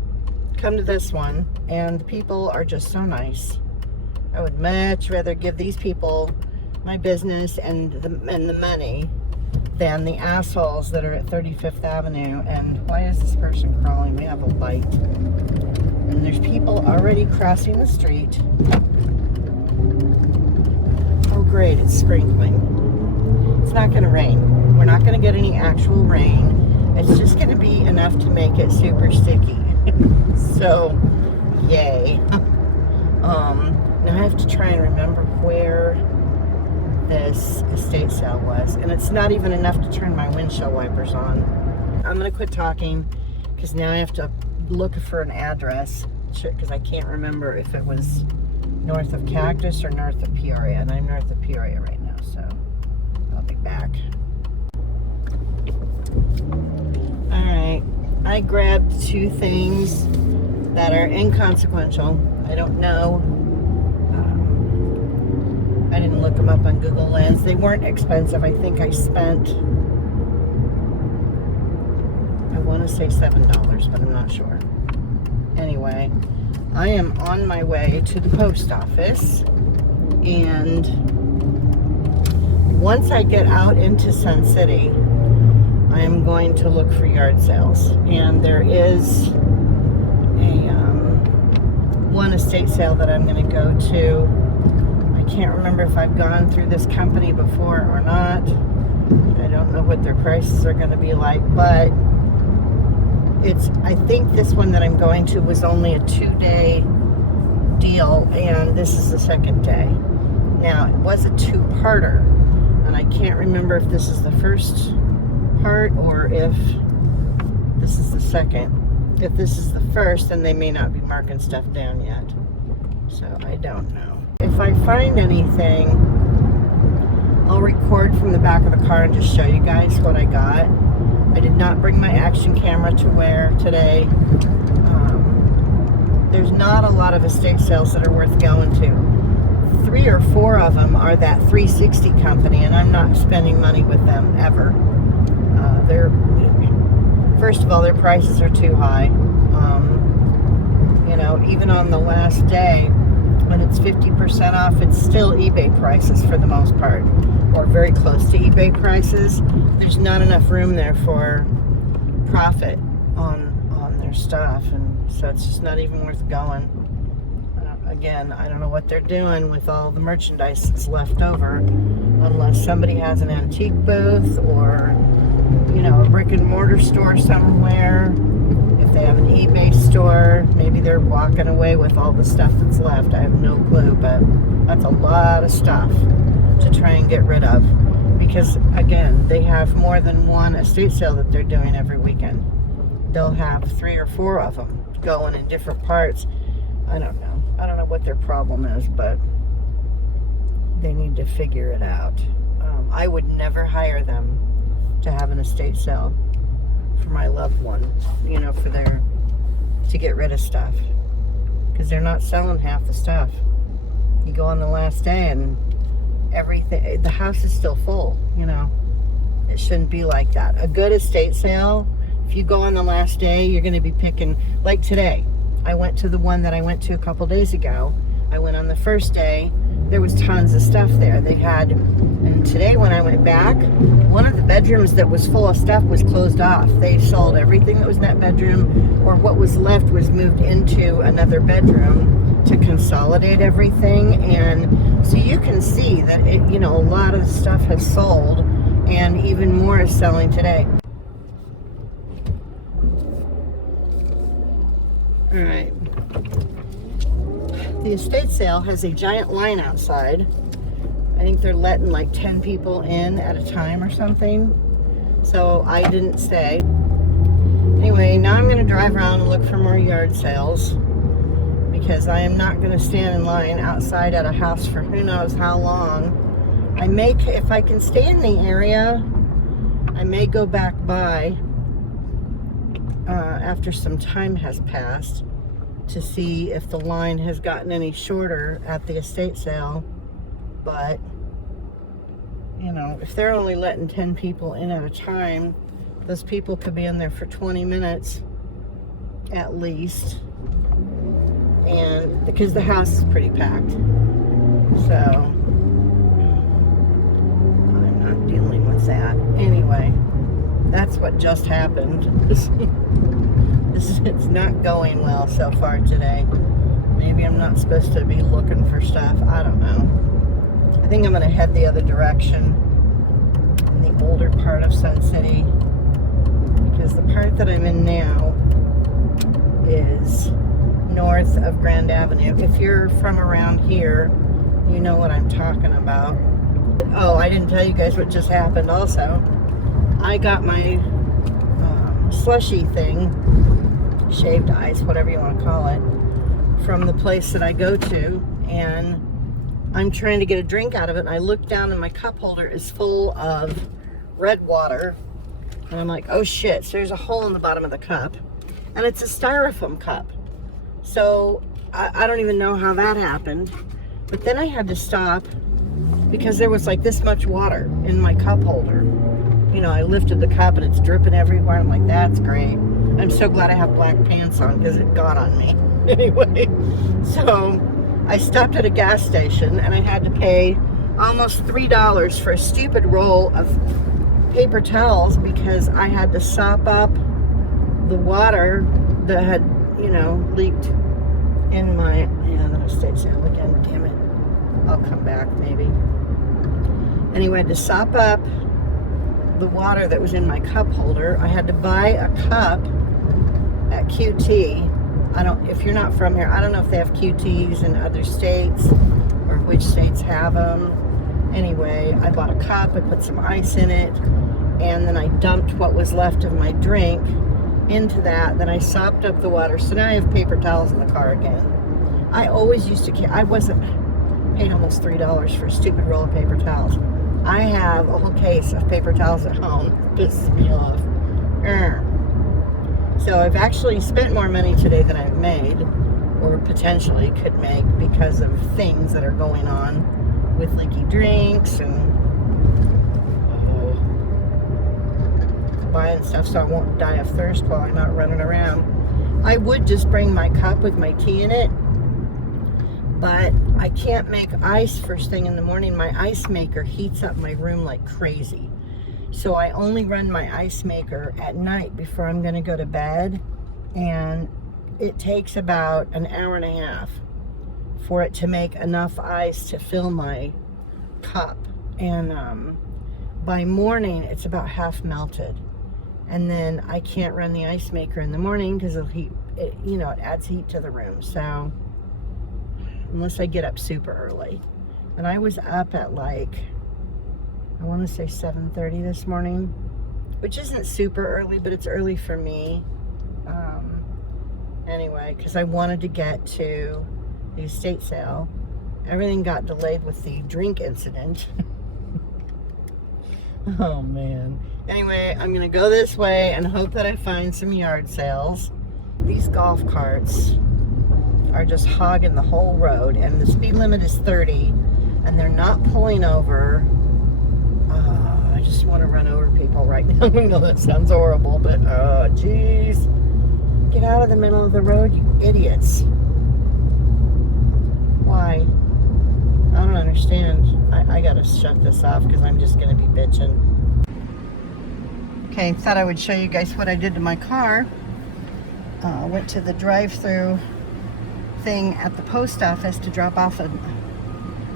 Come to this one, and the people are just so nice. I would much rather give these people my business and the money than the assholes that are at 35th Avenue. And why is this person crawling? We have a light. And there's people already crossing the street. Oh great, it's sprinkling. It's not going to rain. We're not going to get any actual rain. It's just going to be enough to make it super sticky. So, yay. Now I have to try and remember where this estate sale was. And it's not even enough to turn my windshield wipers on. I'm going to quit talking because now I have to look for an address because I can't remember if it was north of Cactus or north of Peoria, and I'm north of Peoria right now, so I'll be back. Alright, I grabbed 2 things that are inconsequential. I don't know. I didn't look them up on Google Lens. They weren't expensive. I think I spent, I want to say $7, but I'm not sure. Anyway, I am on my way to the post office, and once I get out into Sun City, I am going to look for yard sales. And there is one estate sale that I'm going to go to. I can't remember if I've gone through this company before or not. I don't know what their prices are going to be like, but I think this one that I'm going to was only a 2-day deal, and this is the 2nd day. Now, it was a 2-parter, and I can't remember if this is the first part or if this is the second. If this is the first, then they may not be marking stuff down yet. So, I don't know. If I find anything, I'll record from the back of the car and just show you guys what I got. I did not bring my action camera to wear today. There's not a lot of estate sales that are worth going to. 3 or 4 of them are that 360 company, and I'm not spending money with them ever. First of all, their prices are too high. You know, even on the last day, when it's 50% off, it's still eBay prices for the most part, or very close to eBay prices. There's not enough room there for profit on their stuff, and so it's just not even worth going. Again, I don't know what they're doing with all the merchandise that's left over, unless somebody has an antique booth or, you know, a brick and mortar store somewhere. If they have an eBay store, maybe they're walking away with all the stuff that's left. I have no clue, but that's a lot of stuff to try and get rid of. Because, again, they have more than one estate sale that they're doing every weekend. They'll have 3 or 4 of them. going in different parts. I don't know. I don't know what their problem is, but they need to figure it out. I would never hire them to have an estate sale for my loved one, you know, to get rid of stuff, because they're not selling half the stuff. You go on the last day and everything, the house is still full, you know. It shouldn't be like that. A good estate sale, if you go on the last day, you're going to be picking, like today. I went to the one that I went to a couple days ago. I went on the first day. There was tons of stuff there. They had, and today when I went back, one of the bedrooms that was full of stuff was closed off. They sold everything that was in that bedroom, or what was left was moved into another bedroom to consolidate everything. And so you can see that it, you know, a lot of stuff has sold, and even more is selling today. All right. The estate sale has a giant line outside. I think they're letting like 10 people in at a time or something. So I didn't stay. Anyway, now I'm going to drive around and look for more yard sales, because I am not going to stand in line outside at a house for who knows how long. If I can stay in the area, I may go back by after some time has passed to see if the line has gotten any shorter at the estate sale. But, you know, if they're only letting 10 people in at a time, those people could be in there for 20 minutes at least. And because the house is pretty packed. So I'm not dealing with that. Anyway, that's what just happened. It's not going well so far today. Maybe I'm not supposed to be looking for stuff. I don't know. I think I'm going to head the other direction in the older part of Sun City, because the part that I'm in now is north of Grand Avenue. If you're from around here, you know what I'm talking about. Oh, I didn't tell you guys what just happened also. I got my slushy thing, shaved ice, whatever you want to call it, from the place that I go to, and I'm trying to get a drink out of it, and I look down and my cup holder is full of red water, and I'm like, oh shit, so there's a hole in the bottom of the cup, and it's a styrofoam cup. So I don't even know how that happened, but then I had to stop because there was like this much water in my cup holder. You know, I lifted the cup and it's dripping everywhere. I'm like, that's great. I'm so glad I have black pants on because it got on me. Anyway, so I stopped at a gas station and I had to pay almost $3 for a stupid roll of paper towels because I had to sop up the water that had, you know, leaked in my, yeah, that estate sale again, damn it. I'll come back maybe. Anyway, I had to sop up the water that was in my cup holder. I had to buy a cup at QT. If you're not from here, I don't know if they have QTs in other states or which states have them. Anyway, I bought a cup, I put some ice in it, and then I dumped what was left of my drink into that. Then I sopped up the water. So now I have paper towels in the car again. I always used to I wasn't paid almost $3 for a stupid roll of paper towels. I have a whole case of paper towels at home. Pisses me off. So I've actually spent more money today than I've made, or potentially could make, because of things that are going on with leaky drinks and buying stuff so I won't die of thirst while I'm not running around. I would just bring my cup with my tea in it, but I can't make ice first thing in the morning. My ice maker heats up my room like crazy. So I only run my ice maker at night before I'm going to go to bed, and it takes about an hour and a half for it to make enough ice to fill my cup. And by morning, it's about half melted. And then I can't run the ice maker in the morning because it adds heat to the room. So unless I get up super early. And I was up at like, I want to say 7:30 this morning, which isn't super early, but it's early for me. Anyway, because I wanted to get to the estate sale. Everything got delayed with the drink incident. Oh man. Anyway, I'm gonna go this way and hope that I find some yard sales. These golf carts are just hogging the whole road, and the speed limit is 30, and they're not pulling over. I just want to run over people right now. I know that sounds horrible, but oh jeez. Get out of the middle of the road, you idiots. Why? I don't understand. I gotta shut this off because I'm just gonna be bitching. Okay, thought I would show you guys what I did to my car. Went to the drive-through thing at the post office to drop off a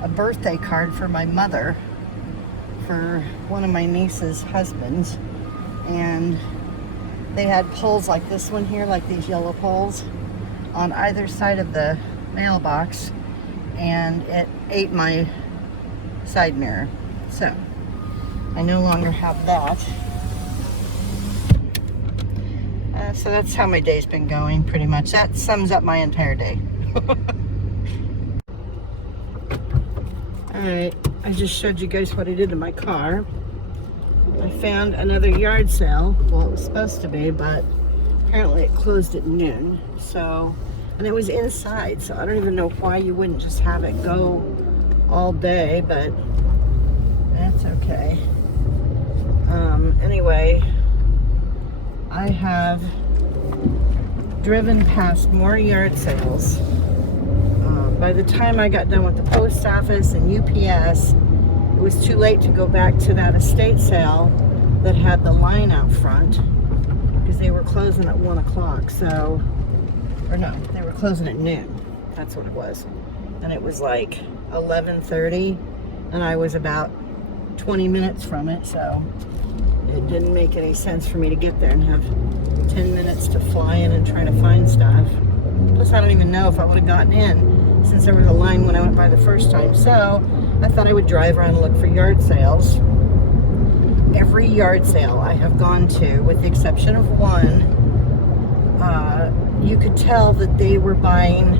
birthday card for my mother for one of my niece's husbands, and they had poles like this one here, like these yellow poles on either side of the mailbox, and it ate my side mirror, so I no longer have that. So that's how my day's been going, pretty much. That sums up my entire day. Alright, I just showed you guys what I did to my car. I found another yard sale. Well, it was supposed to be, but apparently it closed at noon. So, and it was inside, so I don't even know why you wouldn't just have it go all day, but that's okay. Anyway, I have driven past more yard sales. By the time I got done with the post office and UPS, it was too late to go back to that estate sale that had the line out front, because they were closing at 1 o'clock. So, or no, they were closing at noon. That's what it was. And it was like 11:30, and I was about 20 minutes from it, so it didn't make any sense for me to get there and have 10 minutes to fly in and try to find stuff. Plus, I don't even know if I would have gotten in, since there was a line when I went by the first time. So I thought I would drive around and look for yard sales. Every yard sale I have gone to, with the exception of one, you could tell that they were buying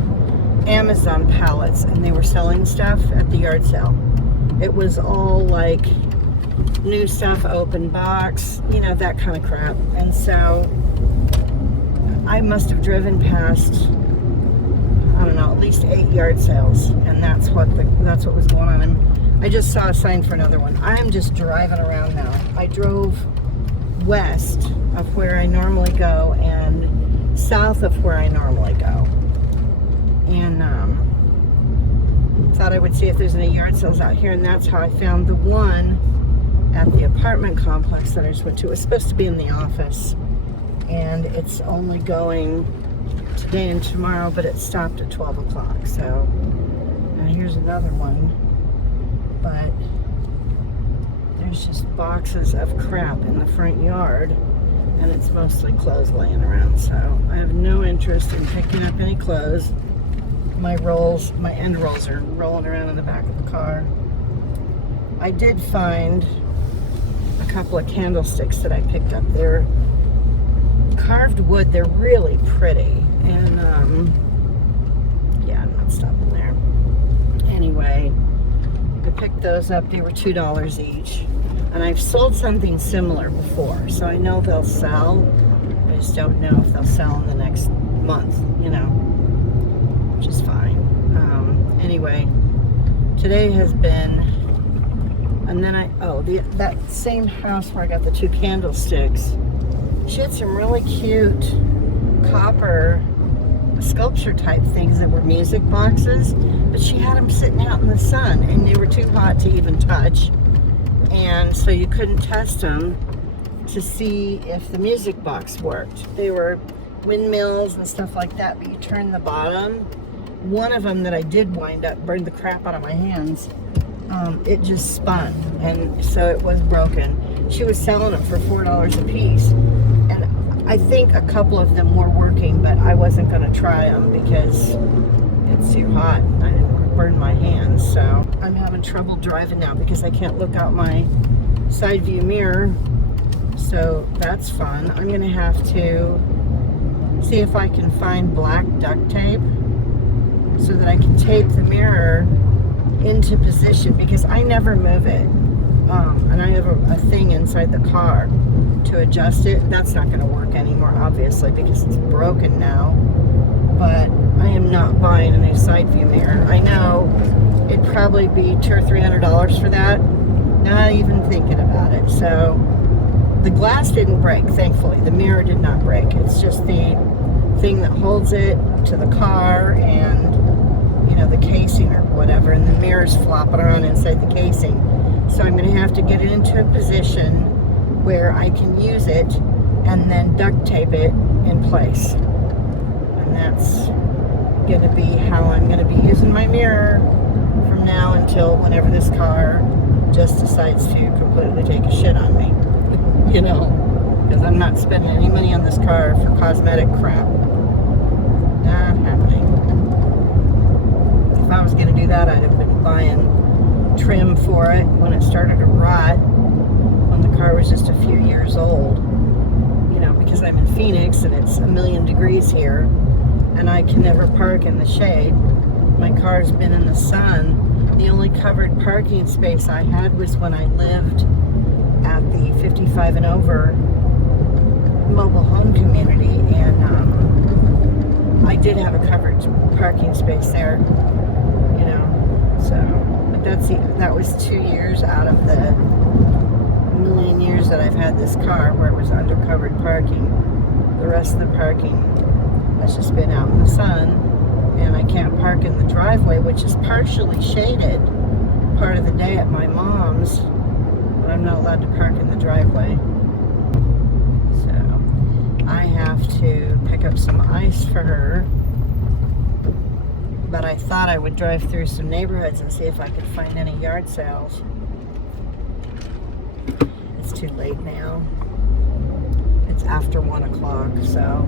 Amazon pallets and they were selling stuff at the yard sale. It was all like new stuff, open box, you know, that kind of crap. And so I must have driven past, I don't know, at least 8 yard sales, and that's what was going on. And I just saw a sign for another one. I'm just driving around now. I drove west of where I normally go and south of where I normally go, and thought I would see if there's any yard sales out here, and that's how I found the one at the apartment complex that I just went to. It was supposed to be in the office, and it's only going today and tomorrow, but it stopped at 12 o'clock. So now here's another one, but there's just boxes of crap in the front yard, and it's mostly clothes laying around. So I have no interest in picking up any clothes. My end rolls are rolling around in the back of the car. I did find a couple of candlesticks that I picked up. They're carved wood. They're really pretty, and yeah, I'm not stopping there. Anyway, I picked those up. They were $2 each, and I've sold something similar before, so I know they'll sell. I just don't know if they'll sell in the next month, you know, which is fine. Anyway, today has been, and then that same house where I got the 2 candlesticks, she had some really cute copper sculpture type things that were music boxes, but she had them sitting out in the sun, and they were too hot to even touch, and so you couldn't test them to see if the music box worked. They were windmills and stuff like that, but you turn the bottom. One of them that I did wind up burned the crap out of my hands. It just spun, and so it was broken. She was selling them for $4 a piece, and I think a couple of them were working, but I wasn't going to try them because it's too hot. I didn't want to burn my hands, so I'm having trouble driving now because I can't look out my side view mirror, so that's fun. I'm going to have to see if I can find black duct tape so that I can tape the mirror into position, because I never move it. And I have a thing inside the car to adjust it. That's not going to work anymore, obviously, because it's broken now. But I am not buying a new side view mirror. I know it'd probably be $200 or $300 for that. Not even thinking about it. So the glass didn't break, thankfully. The mirror did not break. It's just the thing that holds it to the car and, you know, the casing or whatever. And the mirror's flopping around inside the casing. So I'm going to have to get it into a position where I can use it and then duct tape it in place. And that's going to be how I'm going to be using my mirror from now until whenever this car just decides to completely take a shit on me. You know, because I'm not spending any money on this car for cosmetic crap. Not happening. If I was going to do that, I'd have been buying trim for it when it started to rot, when the car was just a few years old. You know, because I'm in Phoenix and it's a million degrees here and I can never park in the shade. My car's been in the sun. The only covered parking space I had was when I lived at the 55 and over mobile home community, and I did have a covered parking space there, you know. So, but that was 2 years out of the million years that I've had this car where it was under covered parking. The rest of the parking has just been out in the sun, and I can't park in the driveway, which is partially shaded part of the day at my mom's, but I'm not allowed to park in the driveway. So I have to pick up some ice for her, but I thought I would drive through some neighborhoods and see if I could find any yard sales. It's too late now. It's after 1 o'clock, so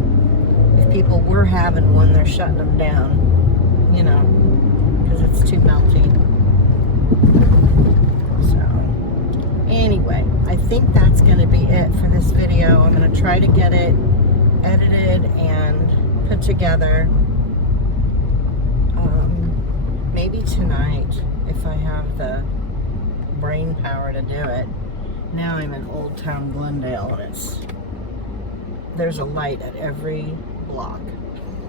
if people were having one, they're shutting them down, you know, because it's too melty. So anyway, I think that's going to be it for this video. I'm going to try to get it edited and put together. Maybe tonight, if I have the brain power to do it. Now I'm in Old Town Glendale, and there's a light at every block.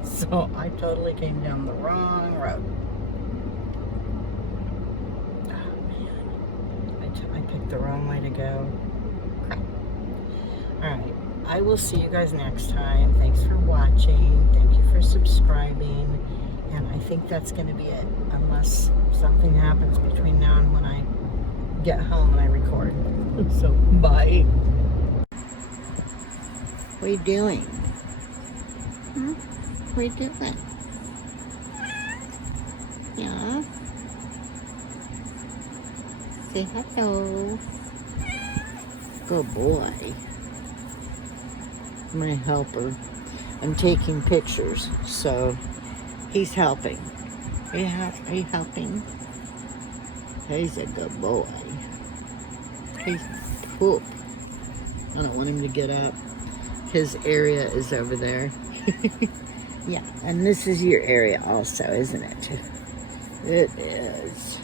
So I totally came down the wrong road. Oh man, I picked the wrong way to go. Crap. Alright, I will see you guys next time. Thanks for watching. Thank you for subscribing. And I think that's going to be it, unless something happens between now and when I get home and I record. So, bye. What are you doing? Hmm? What are you doing? Yeah? Say hello. Good boy. My helper. I'm taking pictures, so he's helping. Are you helping? He's a good boy. He's poop. I don't want him to get up. His area is over there. Yeah, and this is your area also, isn't it? It is.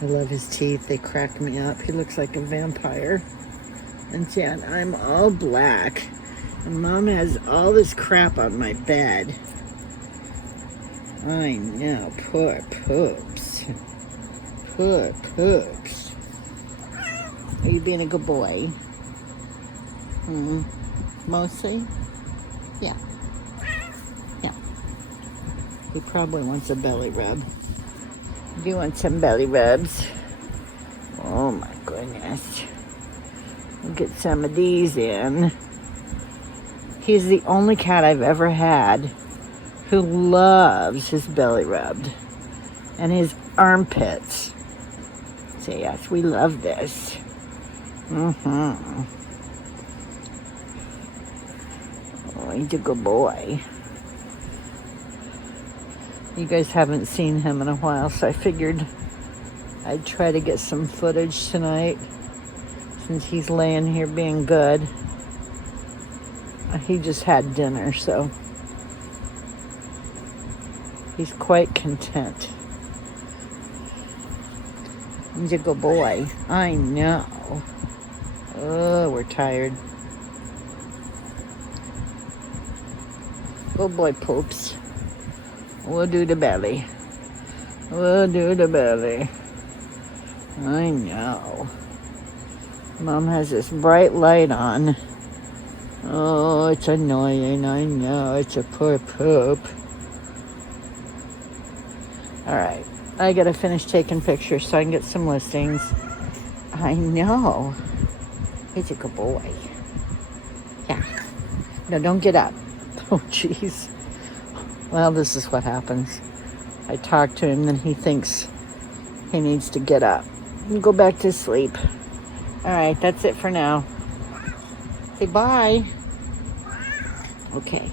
I love his teeth. They crack me up. He looks like a vampire. And yeah, I'm all black. And Mom has all this crap on my bed. I know, poor poops. Poor poops. Are you being a good boy? Mostly? Yeah. Yeah. He probably wants a belly rub. Do you want some belly rubs? Oh my goodness. We'll get some of these in. He's the only cat I've ever had who loves his belly rubbed and his armpits. So yes, we love this. Oh, he's a good boy. You guys haven't seen him in a while, so I figured I'd try to get some footage tonight since he's laying here being good. he just had dinner, so he's quite content. He's a good boy. I know. Oh, we're tired. Good boy, Poops. We'll do the belly. We'll do the belly. I know. Mom has this bright light on. Oh, it's annoying. I know. It's a poor poop. All right. I gotta finish taking pictures so I can get some listings. I know. He's a good boy. Yeah. No, don't get up. Oh, jeez. Well, this is what happens. I talk to him, then he thinks he needs to get up and go back to sleep. All right, that's it for now. Say bye. Okay.